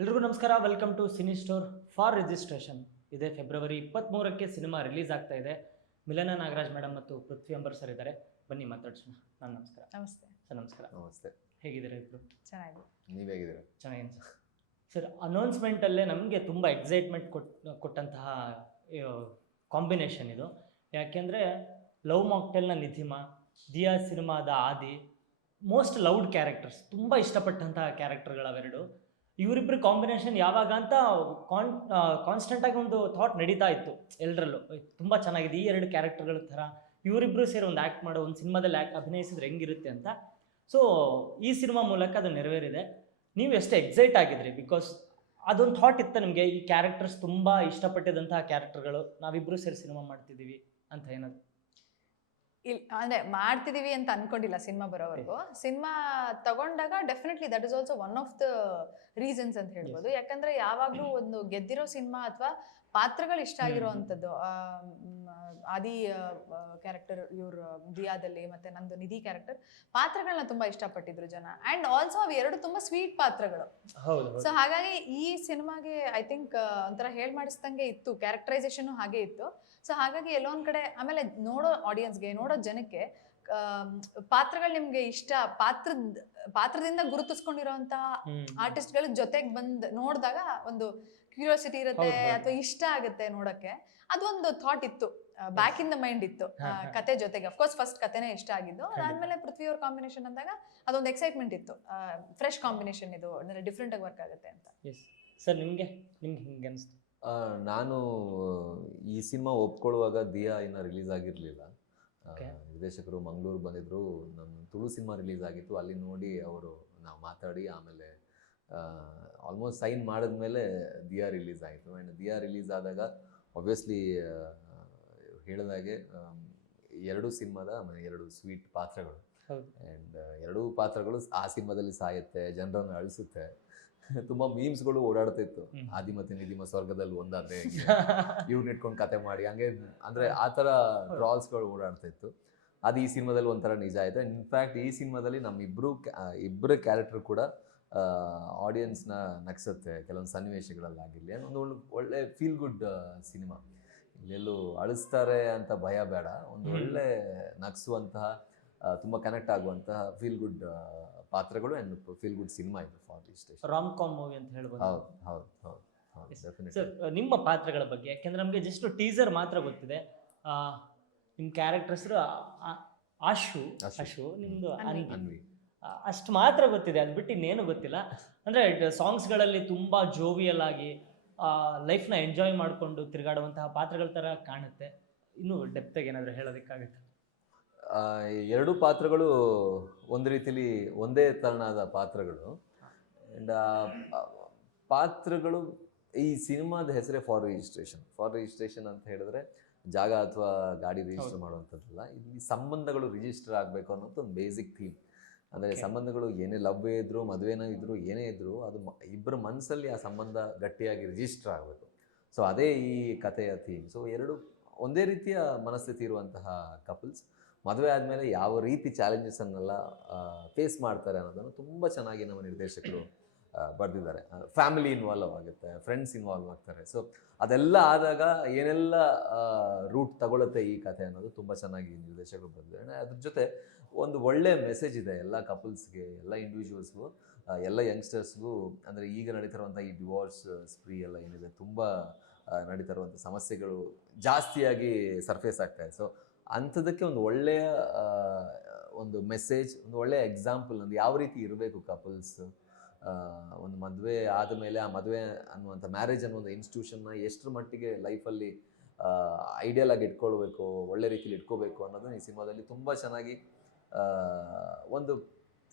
ಎಲ್ರಿಗೂ ನಮಸ್ಕಾರ. Welcome to cine store for registration. ಇದೇ ಫೆಬ್ರವರಿ 23ಕ್ಕೆ ಸಿನಿಮಾ ರಿಲೀಸ್ ಆಗ್ತಾ ಇದೆ. ಮಿಲನ ನಾಗರಾಜ್ ಮೇಡಮ್ ಮತ್ತು ಪೃಥ್ವಿ ಅಂಬರ್ ಸರ್ ಇದ್ದಾರೆ. ಬನ್ನಿ ಮಾತಾಡ್ಸೋಣ. ನಾನು ನಮಸ್ಕಾರ. ನಮಸ್ತೆ. ಸರ್ ನಮಸ್ಕಾರ. ನಮಸ್ತೆ. ಹೇಗಿದ್ದೀರಾ ಇಬ್ಬರು? ಚೆನ್ನಾಗಿ. ನೀವು ಹೇಗಿದ್ದೀರಾ? ಚೆನ್ನಾಗಿದೆ ಸರ್. ಸರ್, ಅನೌನ್ಸ್ಮೆಂಟಲ್ಲೇ ನಮಗೆ ತುಂಬ ಎಕ್ಸೈಟ್ಮೆಂಟ್ ಕೊಟ್ಟಂತಹ ಕಾಂಬಿನೇಷನ್ ಇದು. ಯಾಕೆಂದರೆ ಲವ್ ಮಾಕ್ಟೆಲ್ನ ನಿಧಿಮಾ, ದಿಯಾ ಸಿನಿಮಾದ ಆದಿ, ಮೋಸ್ಟ್ ಲವ್ಡ್ ಕ್ಯಾರೆಕ್ಟರ್ಸ್, ತುಂಬ ಇಷ್ಟಪಟ್ಟಂತಹ ಕ್ಯಾರೆಕ್ಟರ್ಗಳವೆರಡು. ಇವರಿಬ್ಬರು ಕಾಂಬಿನೇಷನ್ ಯಾವಾಗ ಅಂತ ಕಾನ್ಸ್ಟೆಂಟಾಗಿ ಒಂದು ಥಾಟ್ ನಡೀತಾ ಇತ್ತು ಎಲ್ಲರಲ್ಲೂ. ತುಂಬ ಚೆನ್ನಾಗಿದೆ ಈ ಎರಡು ಕ್ಯಾರೆಕ್ಟರ್ಗಳ ಥರ ಇವರಿಬ್ಬರು ಸೇರಿ ಒಂದು ಆ್ಯಕ್ಟ್ ಮಾಡೋ ಒಂದು ಸಿನಿಮಾದಲ್ಲಿ ಅಭಿನಯಿಸಿದ್ರೆ ಹೆಂಗಿರುತ್ತೆ ಅಂತ. ಸೊ ಈ ಸಿನಿಮಾ ಮೂಲಕ ಅದು ನೆರವೇರಿದೆ. ನೀವು ಎಷ್ಟು ಎಕ್ಸೈಟ್ ಆಗಿದ್ರಿ? ಬಿಕಾಸ್ ಅದೊಂದು ಥಾಟ್ ಇತ್ತು ನಿಮಗೆ, ಈ ಕ್ಯಾರೆಕ್ಟರ್ಸ್ ತುಂಬ ಇಷ್ಟಪಟ್ಟಿದ್ದಂತಹ ಕ್ಯಾರೆಕ್ಟರ್ಗಳು, ನಾವಿಬ್ಬರು ಸೇರಿ ಸಿನಿಮಾ ಮಾಡ್ತಿದ್ದೀವಿ ಅಂತ ಏನಾದ್ರು? ಅಂದ್ರೆ ಮಾಡ್ತಿದೀವಿ ಅಂತ ಅನ್ಕೊಂಡಿಲ್ಲ ಸಿನಿಮಾ ಬರೋವರೆಗೂ. ಸಿನಿಮಾ ತಗೊಂಡಾಗ definitely that is also one of the reasons ಅಂತ ಹೇಳ್ಬೋದು. ಯಾಕಂದ್ರೆ ಯಾವಾಗ್ಲೂ ಒಂದು ಗೆದ್ದಿರೋ ಸಿನಿಮಾ ಅಥವಾ ಪಾತ್ರಗಳು ಇಷ್ಟ ಆಗಿರೋ ಅಂಥದ್ದು. ಆದಿ ಕ್ಯಾರೆಕ್ಟರ್, ಇವ್ರ ದಿಯಾದಲ್ಲಿ, ಮತ್ತೆ ನಂದು ನಿಧಿ ಕ್ಯಾರೆಕ್ಟರ್, ಪಾತ್ರಗಳನ್ನ ತುಂಬಾ ಇಷ್ಟಪಟ್ಟಿದ್ರು ಜನ. ಅಂಡ್ ಆಲ್ಸೋ ಅವು ಎರಡು ತುಂಬಾ ಸ್ವೀಟ್ ಪಾತ್ರಗಳು. ಸೊ ಹಾಗಾಗಿ ಈ ಸಿನಿಮಾಗೆ ಐ ಥಿಂಕ್ ಒಂಥರ ಹೇಳ್ ಮಾಡಿಸ್ದಂಗೆ ಇತ್ತು, ಕ್ಯಾರೆಕ್ಟರೈಸೇಷನ್ ಹಾಗೆ ಇತ್ತು. ಸೊ ಹಾಗಾಗಿ ಎಲ್ಲೋ ಒಂದ್ ಕಡೆ ಆಮೇಲೆ ನೋಡೋ ಆಡಿಯನ್ಸ್ಗೆ, ನೋಡೋ ಜನಕ್ಕೆ ಪಾತ್ರಗಳು ನಿಮ್ಗೆ ಇಷ್ಟ, ಪಾತ್ರದಿಂದ ಗುರುತಿಸ್ಕೊಂಡಿರೋಂತ ಆರ್ಟಿಸ್ಟ್ಗಳ ಜೊತೆಗೆ ಬಂದ್ ನೋಡಿದಾಗ ಒಂದು ಕ್ಯೂರಿಯಾಸಿಟಿ ಇರುತ್ತೆ ಅಥವಾ ಇಷ್ಟ ಆಗುತ್ತೆ ನೋಡಕ್ಕೆ. ಅದೊಂದು ಥಾಟ್ ಇತ್ತು, ಬ್ಯಾಕ್ ಇನ್ ದ ಮೈಂಡ್ ಇತ್ತು ಕತೆ ಜೊತೆಗೆ. ಅಫ್ಕೋರ್ಸ್ ಫಸ್ಟ್ ಕತೆನೇ ಇಷ್ಟ ಆಗಿದ್ದು. ಅದಾದ್ಮೇಲೆ ಪೃಥ್ವಿ ಅವ್ರ ಕಾಂಬಿನೇಷನ್ ಅಂದಾಗ ಅದೊಂದು ಎಕ್ಸೈಟ್ಮೆಂಟ್ ಇತ್ತು, ಫ್ರೆಶ್ ಕಾಂಬಿನೇಷನ್ ಇದು, ಡಿಫ್ರೆಂಟ್ ಆಗಿ ವರ್ಕ್ ಆಗುತ್ತೆ ಅಂತ. ಸರ್ ನಿಮ್ಗೆ ಹಿಂಗೆ ಅನಿಸ್ತು? ನಾನು ಈ ಸಿನಿಮಾ ಒಪ್ಕೊಳ್ಳುವಾಗ ದಿಯಾ ಇನ್ನ ರಿಲೀಸ್ ಆಗಿರ್ಲಿಲ್ಲ. ನಿರ್ದೇಶಕರು ಮಂಗಳೂರು ಬಂದಿದ್ರು, ನಮ್ಮ ತುಳು ಸಿನಿಮಾ ರಿಲೀಸ್ ಆಗಿತ್ತು. ಅಲ್ಲಿ ನೋಡಿ ಅವರು ನಾವು ಮಾತಾಡಿ ಆಮೇಲೆ ಆಲ್ಮೋಸ್ಟ್ ಸೈನ್ ಮಾಡಿದ್ಮೇಲೆ ದಿಯಾ ರಿಲೀಸ್ ಆಯಿತು. ಆ್ಯಂಡ್ ದಿಯಾ ರಿಲೀಸ್ ಆದಾಗ ಆಬ್ವಿಯಸ್ಲಿ ಹೇಳಿದಾಗೆ ಎರಡೂ ಸಿನಿಮಾದ ಎರಡು ಸ್ವೀಟ್ ಪಾತ್ರಗಳು. ಆ್ಯಂಡ್ ಎರಡೂ ಪಾತ್ರಗಳು ಆ ಸಿನಿಮಾದಲ್ಲಿ ಸಾಯುತ್ತೆ, ಜನರನ್ನು ಅಳಿಸುತ್ತೆ. ತುಂಬ ಮೀಮ್ಸ್ಗಳು ಓಡಾಡ್ತಿತ್ತು. ಆದಿ ಮತ್ತೆ ನಿಧಿಮ ಸ್ವರ್ಗದಲ್ಲಿ ಒಂದಾದ್ರೆ ಇವ್ರನ್ನ ಇಟ್ಕೊಂಡು ಕತೆ ಮಾಡಿ ಹಂಗೆ, ಅಂದರೆ ಆ ಥರ ಟ್ರಾಲ್ಸ್ಗಳು ಓಡಾಡ್ತಿತ್ತು. ಅದು ಈ ಸಿನಿಮಾದಲ್ಲಿ ಒಂಥರ ನಿಜ ಆಯಿತು. ಇನ್ಫ್ಯಾಕ್ಟ್ ಈ ಸಿನಿಮಾದಲ್ಲಿ ಇಬ್ಬರ ಕ್ಯಾರೆಕ್ಟರ್ ಕೂಡ ಆಡಿಯನ್ಸ್ನ ನಗ್ಸುತ್ತೆ ಕೆಲವೊಂದು ಸನ್ನಿವೇಶಗಳಲ್ಲಾಗಿರಲಿ. ಒಂದು ಒಳ್ಳೆ ಫೀಲ್ ಗುಡ್ ಸಿನಿಮಾ. ಇಲ್ಲೆಲ್ಲೂ ಅಳಿಸ್ತಾರೆ ಅಂತ ಭಯ ಬೇಡ, ಒಂದು ಒಳ್ಳೆ ನಗಿಸುವಂತಹ, ತುಂಬ ಕನೆಕ್ಟ್ ಆಗುವಂತಹ ಫೀಲ್ ಗುಡ್ ಪಾತ್ರಗಳು ಆ್ಯಂಡ್ ಫೀಲ್ ಗುಡ್ ಸಿನಿಮಾ ಇದು for registration. Rom com movie ಅಂತ ಹೇಳ್ಬೋದು. ಹೌದು. ಸರ್, ನಿಮ್ಮ ಪಾತ್ರಗಳ ಬಗ್ಗೆ, ಯಾಕೆಂದ್ರೆ ನಮಗೆ ಜಸ್ಟ್ ಟೀಸರ್ ಮಾತ್ರ ಗೊತ್ತಿದೆ. ನಿಮ್ಮ ಕ್ಯಾರೆಕ್ಟರ್ ಹೆಸರು ಆಶು, ನಿಮ್ಮದು ಅನ್ವಿ, ಅಷ್ಟು ಮಾತ್ರ ಗೊತ್ತಿದೆ. ಅದು ಬಿಟ್ಟು ಇನ್ನೇನು ಗೊತ್ತಿಲ್ಲ. ಅಂದರೆ ಸಾಂಗ್ಸ್ಗಳಲ್ಲಿ ತುಂಬ ಜೋವಿಯಲ್ ಆಗಿ ಲೈಫ್ನ ಎಂಜಾಯ್ ಮಾಡಿಕೊಂಡು ತಿರುಗಾಡುವಂತಹ ಪಾತ್ರಗಳ ಥರ ಕಾಣುತ್ತೆ. ಇನ್ನೂ ಡೆಪ್ತಾಗಿ ಏನಾದರೂ ಹೇಳೋದಕ್ಕಾಗುತ್ತೆ? ಎರಡೂ ಪಾತ್ರಗಳು ಒಂದು ರೀತಿಲಿ ಒಂದೇ ಥರನಾದ ಪಾತ್ರಗಳು. ಆ್ಯಂಡ್ ಪಾತ್ರಗಳು, ಈ ಸಿನಿಮಾದ ಹೆಸರೇ ಫಾರ್ ರಿಜಿಸ್ಟ್ರೇಷನ್ ಅಂತ ಹೇಳಿದ್ರೆ ಜಾಗ ಅಥವಾ ಗಾಡಿ ರಿಜಿಸ್ಟರ್ ಮಾಡುವಂಥದ್ದಲ್ಲ. ಇಲ್ಲಿ ಸಂಬಂಧಗಳು ರಿಜಿಸ್ಟರ್ ಆಗಬೇಕು ಅನ್ನೋದು ಒಂದು ಬೇಸಿಕ್ ಥೀಮ್. ಅಂದರೆ ಸಂಬಂಧಗಳು ಏನೇ ಲವ್ ಇದ್ದರೂ, ಮದುವೆನ ಇದ್ದರೂ, ಏನೇ ಇದ್ದರೂ ಅದು ಇಬ್ಬರ ಮನಸ್ಸಲ್ಲಿ ಆ ಸಂಬಂಧ ಗಟ್ಟಿಯಾಗಿ ರಿಜಿಸ್ಟರ್ ಆಗಬೇಕು. ಸೊ ಅದೇ ಈ ಕಥೆಯ ಥೀಮ್. ಸೊ ಎರಡು ಒಂದೇ ರೀತಿಯ ಮನಸ್ಥಿತಿ ಇರುವಂತಹ ಕಪಲ್ಸ್ ಮದುವೆ ಆದಮೇಲೆ ಯಾವ ರೀತಿ ಚಾಲೆಂಜಸನ್ನೆಲ್ಲ ಫೇಸ್ ಮಾಡ್ತಾರೆ ಅನ್ನೋದನ್ನು ತುಂಬ ಚೆನ್ನಾಗಿ ನಮ್ಮ ನಿರ್ದೇಶಕರು ಬರೆದಿದ್ದಾರೆ. ಫ್ಯಾಮಿಲಿ ಇನ್ವಾಲ್ವ್ ಆಗುತ್ತೆ, ಫ್ರೆಂಡ್ಸ್ ಇನ್ವಾಲ್ವ್ ಆಗ್ತಾರೆ. ಸೊ ಅದೆಲ್ಲ ಆದಾಗ ಏನೆಲ್ಲ ರೂಟ್ ತಗೊಳುತ್ತೆ ಈ ಕಥೆ ಅನ್ನೋದು ತುಂಬ ಚೆನ್ನಾಗಿ ನಿರ್ದೇಶಕರು ಬರೆದಿದ್ದಾರೆ. ಅದ್ರ ಜೊತೆ ಒಂದು ಒಳ್ಳೆ ಮೆಸೇಜ್ ಇದೆ ಎಲ್ಲ ಕಪಲ್ಸ್ಗೆ, ಎಲ್ಲ ಇಂಡಿವಿಜುವಲ್ಸ್ಗೂ, ಎಲ್ಲ ಯಂಗ್ಸ್ಟರ್ಸ್ಗೂ. ಅಂದರೆ ಈಗ ನಡೀತಿರುವಂಥ ಈ ಡಿವೋರ್ಸ್ ಸ್ಪ್ರೀ ಎಲ್ಲ ಏನಿದೆ, ತುಂಬ ನಡೀತಿರುವಂಥ ಸಮಸ್ಯೆಗಳು ಜಾಸ್ತಿಯಾಗಿ ಸರ್ಫೇಸ್ ಆಗ್ತಾಯಿದೆ. ಸೊ ಅಂಥದ್ದಕ್ಕೆ ಒಂದು ಒಳ್ಳೆಯ ಒಂದು ಮೆಸೇಜ್, ಒಂದು ಒಳ್ಳೆಯ ಎಕ್ಸಾಂಪಲ್, ಒಂದು ಯಾವ ರೀತಿ ಇರಬೇಕು ಕಪಲ್ಸ್. ಒಂದು ಮದುವೆ ಆದಮೇಲೆ ಆ ಮದುವೆ ಅನ್ನುವಂಥ ಮ್ಯಾರೇಜ್ ಅನ್ನೋ ಒಂದು ಇನ್ಸ್ಟಿಟ್ಯೂಷನ್ನ ಎಷ್ಟರ ಮಟ್ಟಿಗೆ ಲೈಫಲ್ಲಿ ಐಡಿಯಲ್ ಆಗಿ ಇಟ್ಕೊಳ್ಬೇಕು, ಒಳ್ಳೆ ರೀತಿಲಿ ಇಟ್ಕೋಬೇಕು ಅನ್ನೋದನ್ನ ಈ ಸಿನಿಮಾದಲ್ಲಿ ತುಂಬ ಚೆನ್ನಾಗಿ ಒಂದು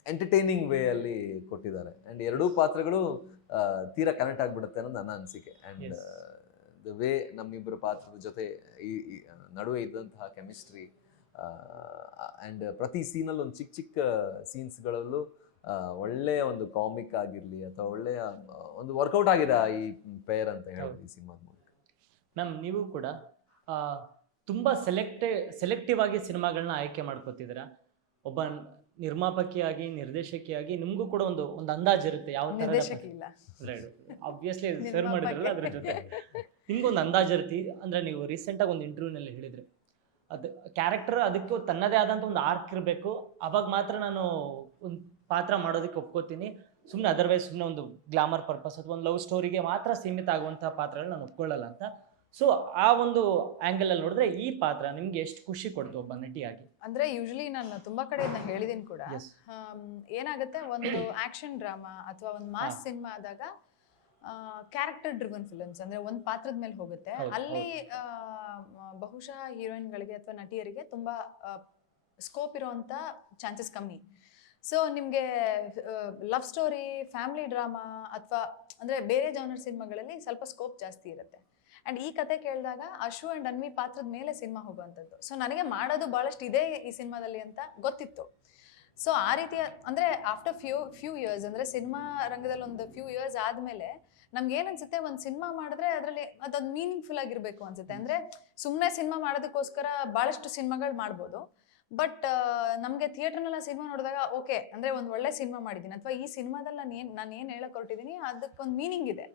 ಎಂಟರ್ಟೈನಿಂಗ್ ವೇಯಲ್ಲಿ ಕೊಟ್ಟಿದ್ದಾರೆ. ಆ್ಯಂಡ್ ಎರಡೂ ಪಾತ್ರಗಳು ತೀರಾ ಕನೆಕ್ಟ್ ಆಗಿಬಿಡುತ್ತೆ ಅನ್ನೋದು ನನ್ನ ಅನಿಸಿಕೆ. ಆ್ಯಂಡ್ ದ ವೇ ನಮ್ಮಿಬ್ಬರ ಪಾತ್ರದ ಜೊತೆ ಈ ನಡುವೆ ಇದ್ದಂತಹ ಕೆಮಿಸ್ಟ್ರಿ, ಆ್ಯಂಡ್ ಪ್ರತಿ ಸೀನಲ್ಲಿ ಒಂದು ಚಿಕ್ಕ ಸೀನ್ಸ್ಗಳಲ್ಲೂ ಒಳ್ಳೆಯ ಒಂದು ಕಾಮಿಕ್ ಆಗಿರಲಿ ಅಥವಾ ಒಳ್ಳೆಯ ಒಂದು ವರ್ಕೌಟ್ ಆಗಿದೆ ಈ ಪೇರ್ ಅಂತ ಹೇಳೋದು ಈ ಸಿನಿಮಾದ ಮೂಲಕ. ಮ್ಯಾಮ್, ನೀವು ಕೂಡ ತುಂಬ ಸೆಲೆಕ್ಟಿವ್ ಆಗಿ ಸಿನಿಮಾಗಳನ್ನ ಆಯ್ಕೆ ಮಾಡ್ಕೋತಿದ್ದೀರಾ. ಒಬ್ಬ ನಿರ್ಮಾಪಕಿಯಾಗಿ ನಿರ್ದೇಶಕಿಯಾಗಿ ನಿಮಗೂ ಕೂಡ ಒಂದು ಅಂದಾಜು ಇರುತ್ತೆ ಯಾವ ಥರ ನಿರ್ದೇಶಕಿ ಇಲ್ಲ, ಆಬ್ವಿಯಸ್ಲಿ ಸರ್ ನಿರ್ಮಾಪಕಿ. ಮಾಡಿದ್ರಲ್ಲ ಅದ್ರ ಜೊತೆ ನಿಮ್ಗೊಂದು ಅಂದಾಜು ಇರುತ್ತೆ. ಅಂದರೆ ನೀವು ರೀಸೆಂಟಾಗಿ ಒಂದು ಇಂಟರ್ವ್ಯೂನಲ್ಲಿ ಹೇಳಿದ್ರಿ ಅದು ಕ್ಯಾರೆಕ್ಟರ್ ಅದಕ್ಕೆ ತನ್ನದೇ ಆದಂಥ ಒಂದು ಆರ್ಕ್ ಇರಬೇಕು, ಅವಾಗ ಮಾತ್ರ ನಾನು ಒಂದು ಪಾತ್ರ ಮಾಡೋದಕ್ಕೆ ಒಪ್ಕೋತೀನಿ, ಸುಮ್ಮನೆ ಅದರ್ವೈಸ್ ಸುಮ್ಮನೆ ಒಂದು ಗ್ಲಾಮರ್ ಪರ್ಪಸ್ ಅಥವಾ ಒಂದು ಲವ್ ಸ್ಟೋರಿಗೆ ಮಾತ್ರ ಸೀಮಿತ ಆಗುವಂಥ ಪಾತ್ರಗಳು ನಾನು ಒಪ್ಕೊಳ್ಳಲ್ಲ ಅಂತ. ಸೊ ಆ ಒಂದು ಆ್ಯಂಗಲಲ್ಲಿ ನೋಡಿದ್ರೆ ಈ ಪಾತ್ರ ನಿಮ್ಗೆ ಎಷ್ಟು ಖುಷಿ ಕೊಡ್ತು ಒಬ್ಬ ನಟಿಯಾಗಿ? ಅಂದ್ರೆ ಯೂಶಲಿ ನಾನು ತುಂಬಾ ಕಡೆ ಇದನ್ನ ಹೇಳಿದೀನಿ ಕೂಡ. Yes. ಏನಾಗುತ್ತೆ, ಒಂದು ಆಕ್ಷನ್ ಡ್ರಾಮಾ ಅಥವಾ ಒಂದು ಮಾಸ್ ಸಿನಿಮಾ ಆದಾಗ ಕ್ಯಾರೆಕ್ಟರ್ ಡ್ರಿವನ್ ಫಿಲ್ಮ್ಸ್ ಅಂದ್ರೆ ಒಂದು ಪಾತ್ರದ ಮೇಲೆ ಹೋಗುತ್ತೆ. ಹೌದು, ಅಲ್ಲಿ ಬಹುಶಃ ಹೀರೋಯಿನ್ಗಳಿಗೆ ಅಥವಾ ನಟಿಯರಿಗೆ ತುಂಬಾ ಸ್ಕೋಪ್ ಇರೋಂಥ ಚಾನ್ಸಸ್ ಕಮ್ಮಿ. ಸೊ ನಿಮಗೆ ಲವ್ ಸ್ಟೋರಿ, ಫ್ಯಾಮಿಲಿ ಡ್ರಾಮಾ ಅಥವಾ ಅಂದರೆ ಬೇರೆ ಜಾನರ್ ಸಿನಿಮಾಗಳಲ್ಲಿ ಸ್ವಲ್ಪ ಸ್ಕೋಪ್ ಜಾಸ್ತಿ ಇರುತ್ತೆ. ಆ್ಯಂಡ್ ಈ ಕತೆ ಕೇಳಿದಾಗ ಅಶು ಆ್ಯಂಡ್ ಅನ್ವಿ ಪಾತ್ರದ ಮೇಲೆ ಸಿನಿಮಾ ಹೋಗುವಂಥದ್ದು. ಸೊ ನನಗೆ ಮಾಡೋದು ಭಾಳಷ್ಟು ಇದೆ ಈ ಸಿನಿಮಾದಲ್ಲಿ ಅಂತ ಗೊತ್ತಿತ್ತು. ಸೊ ಆ ರೀತಿಯ ಅಂದರೆ ಆಫ್ಟರ್ ಫ್ಯೂ ಇಯರ್ಸ್, ಅಂದರೆ ಸಿನಿಮಾ ರಂಗದಲ್ಲಿ ಒಂದು ಫ್ಯೂ ಇಯರ್ಸ್ ಆದಮೇಲೆ ನಮ್ಗೆ ಏನು ಅನ್ಸುತ್ತೆ, ಒಂದು ಸಿನಿಮಾ ಮಾಡಿದ್ರೆ ಅದರಲ್ಲಿ ಅದೊಂದು ಮೀನಿಂಗ್ಫುಲ್ ಆಗಿರಬೇಕು ಅನ್ಸುತ್ತೆ. ಅಂದರೆ ಸುಮ್ಮನೆ ಸಿನಿಮಾ ಮಾಡೋದಕ್ಕೋಸ್ಕರ ಭಾಳಷ್ಟು ಸಿನಿಮಾಗಳು ಮಾಡ್ಬೋದು, ಬಟ್ ನಮಗೆ ಥಿಯೇಟ್ರ್ನೆಲ್ಲ ಸಿನಿಮಾ ನೋಡಿದಾಗ ಓಕೆ, ಅಂದರೆ ಒಂದು ಒಳ್ಳೆ ಸಿನಿಮಾ ಮಾಡಿದ್ದೀನಿ ಅಥವಾ ಈ ಸಿನಿಮಾದಲ್ಲಿ ನಾನು ಏನು ಹೇಳಕ್ಕೆ ಹೊರಟಿದ್ದೀನಿ ಅದಕ್ಕೊಂದು ಮೀನಿಂಗ್ ಇದೆ.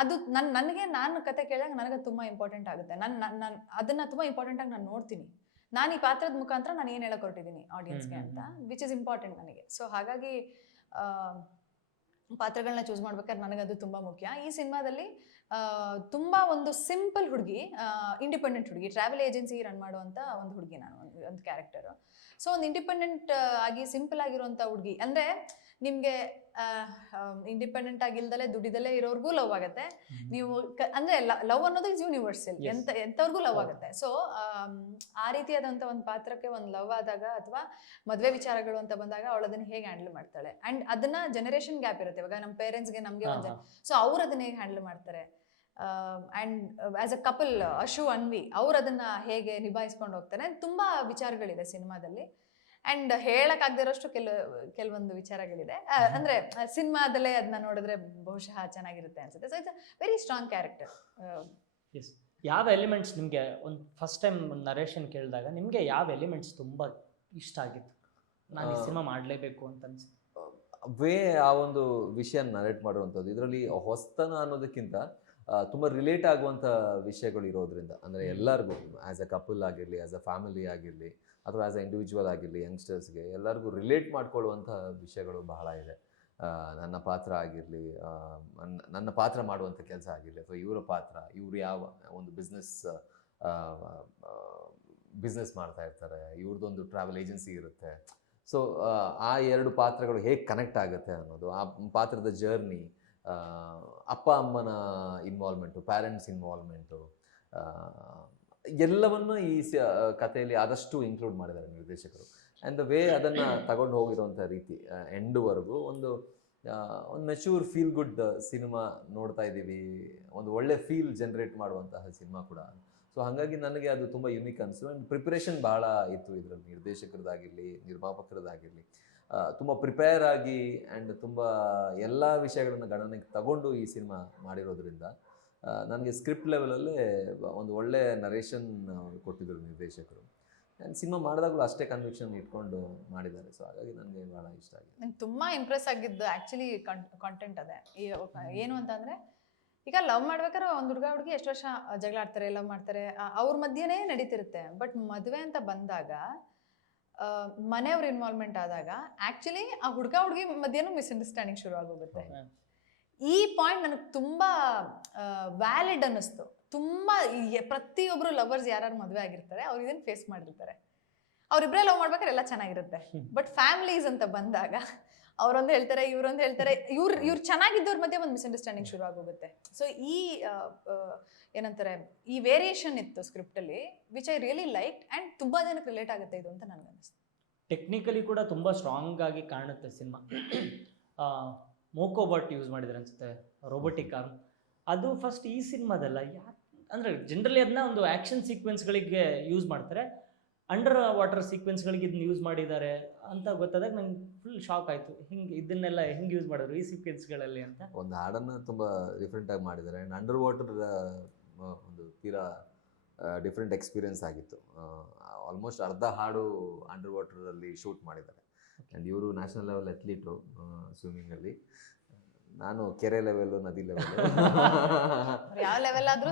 ಅದು ನಾನು ಕತೆ ಕೇಳಿದಾಗ ನನಗೆ ತುಂಬ ಇಂಪಾರ್ಟೆಂಟ್ ಆಗುತ್ತೆ. ನಾನು ಅದನ್ನು ತುಂಬ ಇಂಪಾರ್ಟೆಂಟಾಗಿ ನಾನು ನೋಡ್ತೀನಿ. ನಾನು ಈ ಪಾತ್ರದ ಮುಖಾಂತರ ನಾನು ಏನು ಹೇಳಕ್ಕೆ ಹೊರಟಿದ್ದೀನಿ ಆಡಿಯನ್ಸ್ಗೆ ಅಂತ, ವಿಚ್ ಇಸ್ ಇಂಪಾರ್ಟೆಂಟ್ ನನಗೆ. ಸೊ ಹಾಗಾಗಿ ಪಾತ್ರಗಳನ್ನ ಚೂಸ್ ಮಾಡ್ಬೇಕಾದ್ರೆ ನನಗದು ತುಂಬ ಮುಖ್ಯ. ಈ ಸಿನಿಮಾದಲ್ಲಿ ತುಂಬ ಒಂದು ಸಿಂಪಲ್ ಹುಡುಗಿ, ಇಂಡಿಪೆಂಡೆಂಟ್ ಹುಡುಗಿ, ಟ್ರಾವೆಲ್ ಏಜೆನ್ಸಿ ರನ್ ಮಾಡುವಂಥ ಒಂದು ಹುಡುಗಿ ನಾನು, ಒಂದು ಕ್ಯಾರೆಕ್ಟರು. ಸೊ ಒಂದು ಇಂಡಿಪೆಂಡೆಂಟ್ ಆಗಿ ಸಿಂಪಲ್ ಆಗಿರುವಂಥ ಹುಡುಗಿ ಅಂದರೆ ನಿಮಗೆ ಇಂಡಿಪೆಂಡೆಂಟ್ ಆಗಿಲ್ದಲೇ ದುಡಿದಲೇ ಇರೋರ್ಗೂ ಲವ್ ಆಗುತ್ತೆ. ನೀವು ಅಂದರೆ ಲವ್ ಅನ್ನೋದು ಇಸ್ ಯೂನಿವರ್ಸಲ್, ಎಂಥವ್ರಿಗೂ ಲವ್ ಆಗುತ್ತೆ. ಸೊ ಆ ರೀತಿಯಾದಂಥ ಒಂದು ಪಾತ್ರಕ್ಕೆ ಒಂದು ಲವ್ ಆದಾಗ ಅಥವಾ ಮದುವೆ ವಿಚಾರಗಳು ಅಂತ ಬಂದಾಗ ಅವಳು ಅದನ್ನು ಹೇಗೆ ಹ್ಯಾಂಡಲ್ ಮಾಡ್ತಾಳೆ. ಆ್ಯಂಡ್ ಅದನ್ನ ಜನರೇಷನ್ ಗ್ಯಾಪ್ ಇರುತ್ತೆ. ಇವಾಗ ನಮ್ಮ ಪೇರೆಂಟ್ಸ್ಗೆ ನಮಗೆ ಒಂದು ಸೊ ಅವ್ರು ಅದನ್ನ ಹೇಗೆ ಹ್ಯಾಂಡಲ್ ಮಾಡ್ತಾರೆ. And as a couple Ashu Anvi ಅವ್ರು ಅದನ್ನ ಹೇಗೆ ನಿಭಾಯಿಸ್ಕೊಂಡು ಹೋಗ್ತಾರೆ. ತುಂಬ ವಿಚಾರಗಳಿದೆ ಸಿನಿಮಾದಲ್ಲಿ. ಆ್ಯಂಡ್ ಹೇಳಕ್ಕಾಗದೇ ಇರೋಷ್ಟು ಕೆಲವೊಂದು ವಿಚಾರಗಳಿದೆ. ಅಂದರೆ ಸಿನಿಮಾದಲ್ಲೇ ಅದನ್ನ ನೋಡಿದ್ರೆ ಬಹುಶಃ ಚೆನ್ನಾಗಿರುತ್ತೆ ಅನ್ಸುತ್ತೆ. So it's a very strong character. Yes. ಯಾವ ಎಲಿಮೆಂಟ್ಸ್ ನಿಮಗೆ ಒಂದು ಫಸ್ಟ್ ಟೈಮ್ ನರೇಷನ್ ಕೇಳಿದಾಗ ನಿಮಗೆ ಯಾವ ಎಲಿಮೆಂಟ್ಸ್ ತುಂಬ ಇಷ್ಟ ಆಗಿತ್ತು, ನಾನು ಈ ಸಿನಿಮಾ ಮಾಡಲೇಬೇಕು ಅಂತ ಅನ್ಸುತ್ತೆ? ವೇ ಆ ಒಂದು ವಿಷಯ ನರೇಟ್ ಮಾಡುವಂಥದ್ದು, ಇದರಲ್ಲಿ ಹೊಸತನ ಅನ್ನೋದಕ್ಕಿಂತ ತುಂಬ ರಿಲೇಟ್ ಆಗುವಂಥ ವಿಷಯಗಳು ಇರೋದ್ರಿಂದ, ಅಂದರೆ ಎಲ್ಲರಿಗೂ ಆ್ಯಸ್ ಅ ಕಪಲ್ ಆಗಿರಲಿ, ಆ್ಯಸ್ ಅ ಫ್ಯಾಮಿಲಿ ಆಗಿರಲಿ ಅಥವಾ ಆ್ಯಸ್ ಅ ಇಂಡಿವಿಜುವಲ್ ಆಗಿರಲಿ, ಯಂಗ್ಸ್ಟರ್ಸ್ಗೆ ಎಲ್ಲರಿಗೂ ರಿಲೇಟ್ ಮಾಡ್ಕೊಳ್ಳುವಂಥ ವಿಷಯಗಳು ಬಹಳ ಇದೆ. ನನ್ನ ಪಾತ್ರ ಆಗಿರಲಿ, ನನ್ನ ಪಾತ್ರ ಮಾಡುವಂಥ ಕೆಲಸ ಆಗಿರಲಿ, ಅಥವಾ ಇವರ ಪಾತ್ರ, ಇವರು ಯಾವ ಒಂದು ಬಿಸ್ನೆಸ್ ಮಾಡ್ತಾ ಇರ್ತಾರೆ, ಇವ್ರದ್ದೊಂದು ಟ್ರಾವೆಲ್ ಏಜೆನ್ಸಿ ಇರುತ್ತೆ. ಸೊ ಆ ಎರಡು ಪಾತ್ರಗಳು ಹೇಗೆ ಕನೆಕ್ಟ್ ಆಗುತ್ತೆ ಅನ್ನೋದು, ಆ ಪಾತ್ರದ ಜರ್ನಿ, ಅಪ್ಪ ಅಮ್ಮನ ಇನ್ವಾಲ್ವ್ಮೆಂಟು, ಪ್ಯಾರೆಂಟ್ಸ್ ಇನ್ವಾಲ್ವ್ಮೆಂಟು, ಎಲ್ಲವನ್ನು ಈ ಕಥೆಯಲ್ಲಿ ಆದಷ್ಟು ಇನ್ಕ್ಲೂಡ್ ಮಾಡಿದ್ದಾರೆ ನಿರ್ದೇಶಕರು. ಆ್ಯಂಡ್ ದ ವೇ ಅದನ್ನು ತಗೊಂಡು ಹೋಗಿರೋಂಥ ರೀತಿ ಎಂಡ್ವರೆಗೂ ಒಂದು ಮೆಚ್ಯೂರ್ ಫೀಲ್ ಗುಡ್ ಸಿನಿಮಾ ನೋಡ್ತಾ ಇದ್ದೀವಿ, ಒಂದು ಒಳ್ಳೆ ಫೀಲ್ ಜನ್ರೇಟ್ ಮಾಡುವಂತಹ ಸಿನಿಮಾ ಕೂಡ. ಸೊ ಹಾಗಾಗಿ ನನಗೆ ಅದು ತುಂಬ ಯುನೀಕ್ ಅನಿಸ್ತು. ಆ್ಯಂಡ್ ಪ್ರಿಪ್ರೇಷನ್ ಭಾಳ ಇತ್ತು ಇದರಲ್ಲಿ, ನಿರ್ದೇಶಕರದಾಗಿರಲಿ ನಿರ್ಮಾಪಕರದಾಗಿರಲಿ ತುಂಬ ಪ್ರಿಪೇರ್ ಆಗಿ ಆ್ಯಂಡ್ ತುಂಬ ಎಲ್ಲ ವಿಷಯಗಳನ್ನು ಗಣನೆಗೆ ತಗೊಂಡು ಈ ಸಿನಿಮಾ ಮಾಡಿರೋದ್ರಿಂದ ನನಗೆ ಸ್ಕ್ರಿಪ್ಟ್ ಲೆವೆಲಲ್ಲೇ ಒಂದು ಒಳ್ಳೆ ನರೇಷನ್ ಕೊಟ್ಟಿದ್ದರು ನಿರ್ದೇಶಕರು. ಆ್ಯಂಡ್ ಸಿನಿಮಾ ಮಾಡಿದಾಗಲೂ ಅಷ್ಟೇ ಕನ್ವಿಕ್ಷನ್ ಇಟ್ಕೊಂಡು ಮಾಡಿದ್ದಾರೆ. ಸೊ ಹಾಗಾಗಿ ನನಗೆ ಭಾಳ ಇಷ್ಟ ಆಗಿದೆ. ನಂಗೆ ತುಂಬ ಇಂಪ್ರೆಸ್ ಆಗಿದ್ದು ಆ್ಯಕ್ಚುಲಿ ಕಾಂಟೆಂಟ್ ಅದೇ. ಏನು ಅಂತಂದರೆ, ಈಗ ಲವ್ ಮಾಡ್ಬೇಕಾದ್ರೆ ಒಂದು ಹುಡುಗಿ ಎಷ್ಟು ವರ್ಷ ಜಗಳ ಆಡ್ತಾರೆ, ಲವ್ ಮಾಡ್ತಾರೆ, ಅವ್ರ ಮಧ್ಯೆನೇ ನಡೀತಿರುತ್ತೆ. ಬಟ್ ಮದುವೆ ಅಂತ ಬಂದಾಗ ಮನೆಯವ್ರ ಇನ್ವಾಲ್ವ್ಮೆಂಟ್ ಆದಾಗ ಆ್ಯಕ್ಚುಲಿ ಆ ಹುಡುಗಿ ಮಧ್ಯೆನೂ ಮಿಸ್ಅಂಡರ್ಸ್ಟ್ಯಾಂಡಿಂಗ್ ಶುರು ಆಗೋಗುತ್ತೆ. ಈ ಪಾಯಿಂಟ್ ನನಗೆ ತುಂಬ ವ್ಯಾಲಿಡ್ ಅನ್ನಿಸ್ತು. ತುಂಬ ಪ್ರತಿಯೊಬ್ಬರು ಲವರ್ಸ್ ಯಾರು ಮದುವೆ ಆಗಿರ್ತಾರೆ ಅವ್ರು ಇದನ್ನು ಫೇಸ್ ಮಾಡಿರ್ತಾರೆ. ಅವರಿಬ್ಬರೇ ಲವ್ ಮಾಡ್ಬೇಕಾದ್ರೆ ಎಲ್ಲ ಚೆನ್ನಾಗಿರುತ್ತೆ. ಬಟ್ ಫ್ಯಾಮಿಲೀಸ್ ಅಂತ ಬಂದಾಗ ಅವರೊಂದು ಹೇಳ್ತಾರೆ, ಇವರೊಂದು ಹೇಳ್ತಾರೆ, ಇವ್ರು ಚೆನ್ನಾಗಿದ್ದವ್ರ ಮಧ್ಯೆ ಒಂದು ಮಿಸ್ಅಂಡರ್ಸ್ಟ್ಯಾಂಡಿಂಗ್ ಶುರು ಆಗೋಗುತ್ತೆ. ಸೊ ಈ ಏನಂತಾರೆ, ಈ ವೇರಿಯೇಷನ್ ಇತ್ತು ಸ್ಕ್ರಿಪ್ಟಲ್ಲಿ, which I really like. And ತುಂಬ ಜನಕ್ಕೆ ರಿಲೇಟ್ ಆಗುತ್ತೆ ಇದು ಅಂತ ನನಗೆ ಅನಿಸ್ತು. ಟೆಕ್ನಿಕಲಿ ಕೂಡ ತುಂಬ ಸ್ಟ್ರಾಂಗ್ ಆಗಿ ಕಾಣುತ್ತೆ ಸಿನಿಮಾ. ಮೋಕೋಬಾಟ್ ಯೂಸ್ ಮಾಡಿದ್ರೆ ಅನ್ಸುತ್ತೆ, ರೋಬೋಟಿಕ್ ಆರ್ಮ್. ಅದು ಫಸ್ಟ್ ಈ ಸಿನಿಮಾದಲ್ಲ, ಅಂದರೆ ಜನರಲಿ ಅದನ್ನ ಒಂದು ಆ್ಯಕ್ಷನ್ ಸೀಕ್ವೆನ್ಸ್ಗಳಿಗೆ ಯೂಸ್ ಮಾಡ್ತಾರೆ, ಅಂಡರ್ ವಾಟರ್ ಸೀಕ್ವೆನ್ಸ್ಗಳಿಗೆ ಇದನ್ನ ಯೂಸ್ ಮಾಡಿದ್ದಾರೆ ಅಂತ ಗೊತ್ತಾದಾಗ ನಂಗೆ ಫುಲ್ ಶಾಕ್ ಆಯಿತು. ಇದನ್ನೆಲ್ಲ ಹೆಂಗೆ ಯೂಸ್ ಮಾಡೋರು ಈ ಸೀಕ್ವೆನ್ಸ್ಗಳಲ್ಲಿ ಅಂತ. ಒಂದು ಹಾಡನ್ನು ತುಂಬ ಡಿಫ್ರೆಂಟಾಗಿ ಮಾಡಿದ್ದಾರೆ. ಆ್ಯಂಡ್ ಅಂಡರ್ ವಾಟರ್ ಒಂದು ತೀರಾ ಡಿಫ್ರೆಂಟ್ ಎಕ್ಸ್ಪೀರಿಯನ್ಸ್ ಆಗಿತ್ತು. ಆಲ್ಮೋಸ್ಟ್ ಅರ್ಧ ಹಾಡು ಅಂಡರ್ ವಾಟರಲ್ಲಿ ಶೂಟ್ ಮಾಡಿದ್ದಾರೆ. ಆ್ಯಂಡ್ ಇವರು ನ್ಯಾಷನಲ್ ಲೆವೆಲ್ ಅಥ್ಲೀಟು ಸ್ವಿಮ್ಮಿಂಗಲ್ಲಿ. ನಾನು ಕೆರೆ ಲೆವೆಲ್ಲು, ನದಿ ಲೆವೆಲ್ಲು. ಯಾವ ಲೆವೆಲ್ ಆದ್ರೂ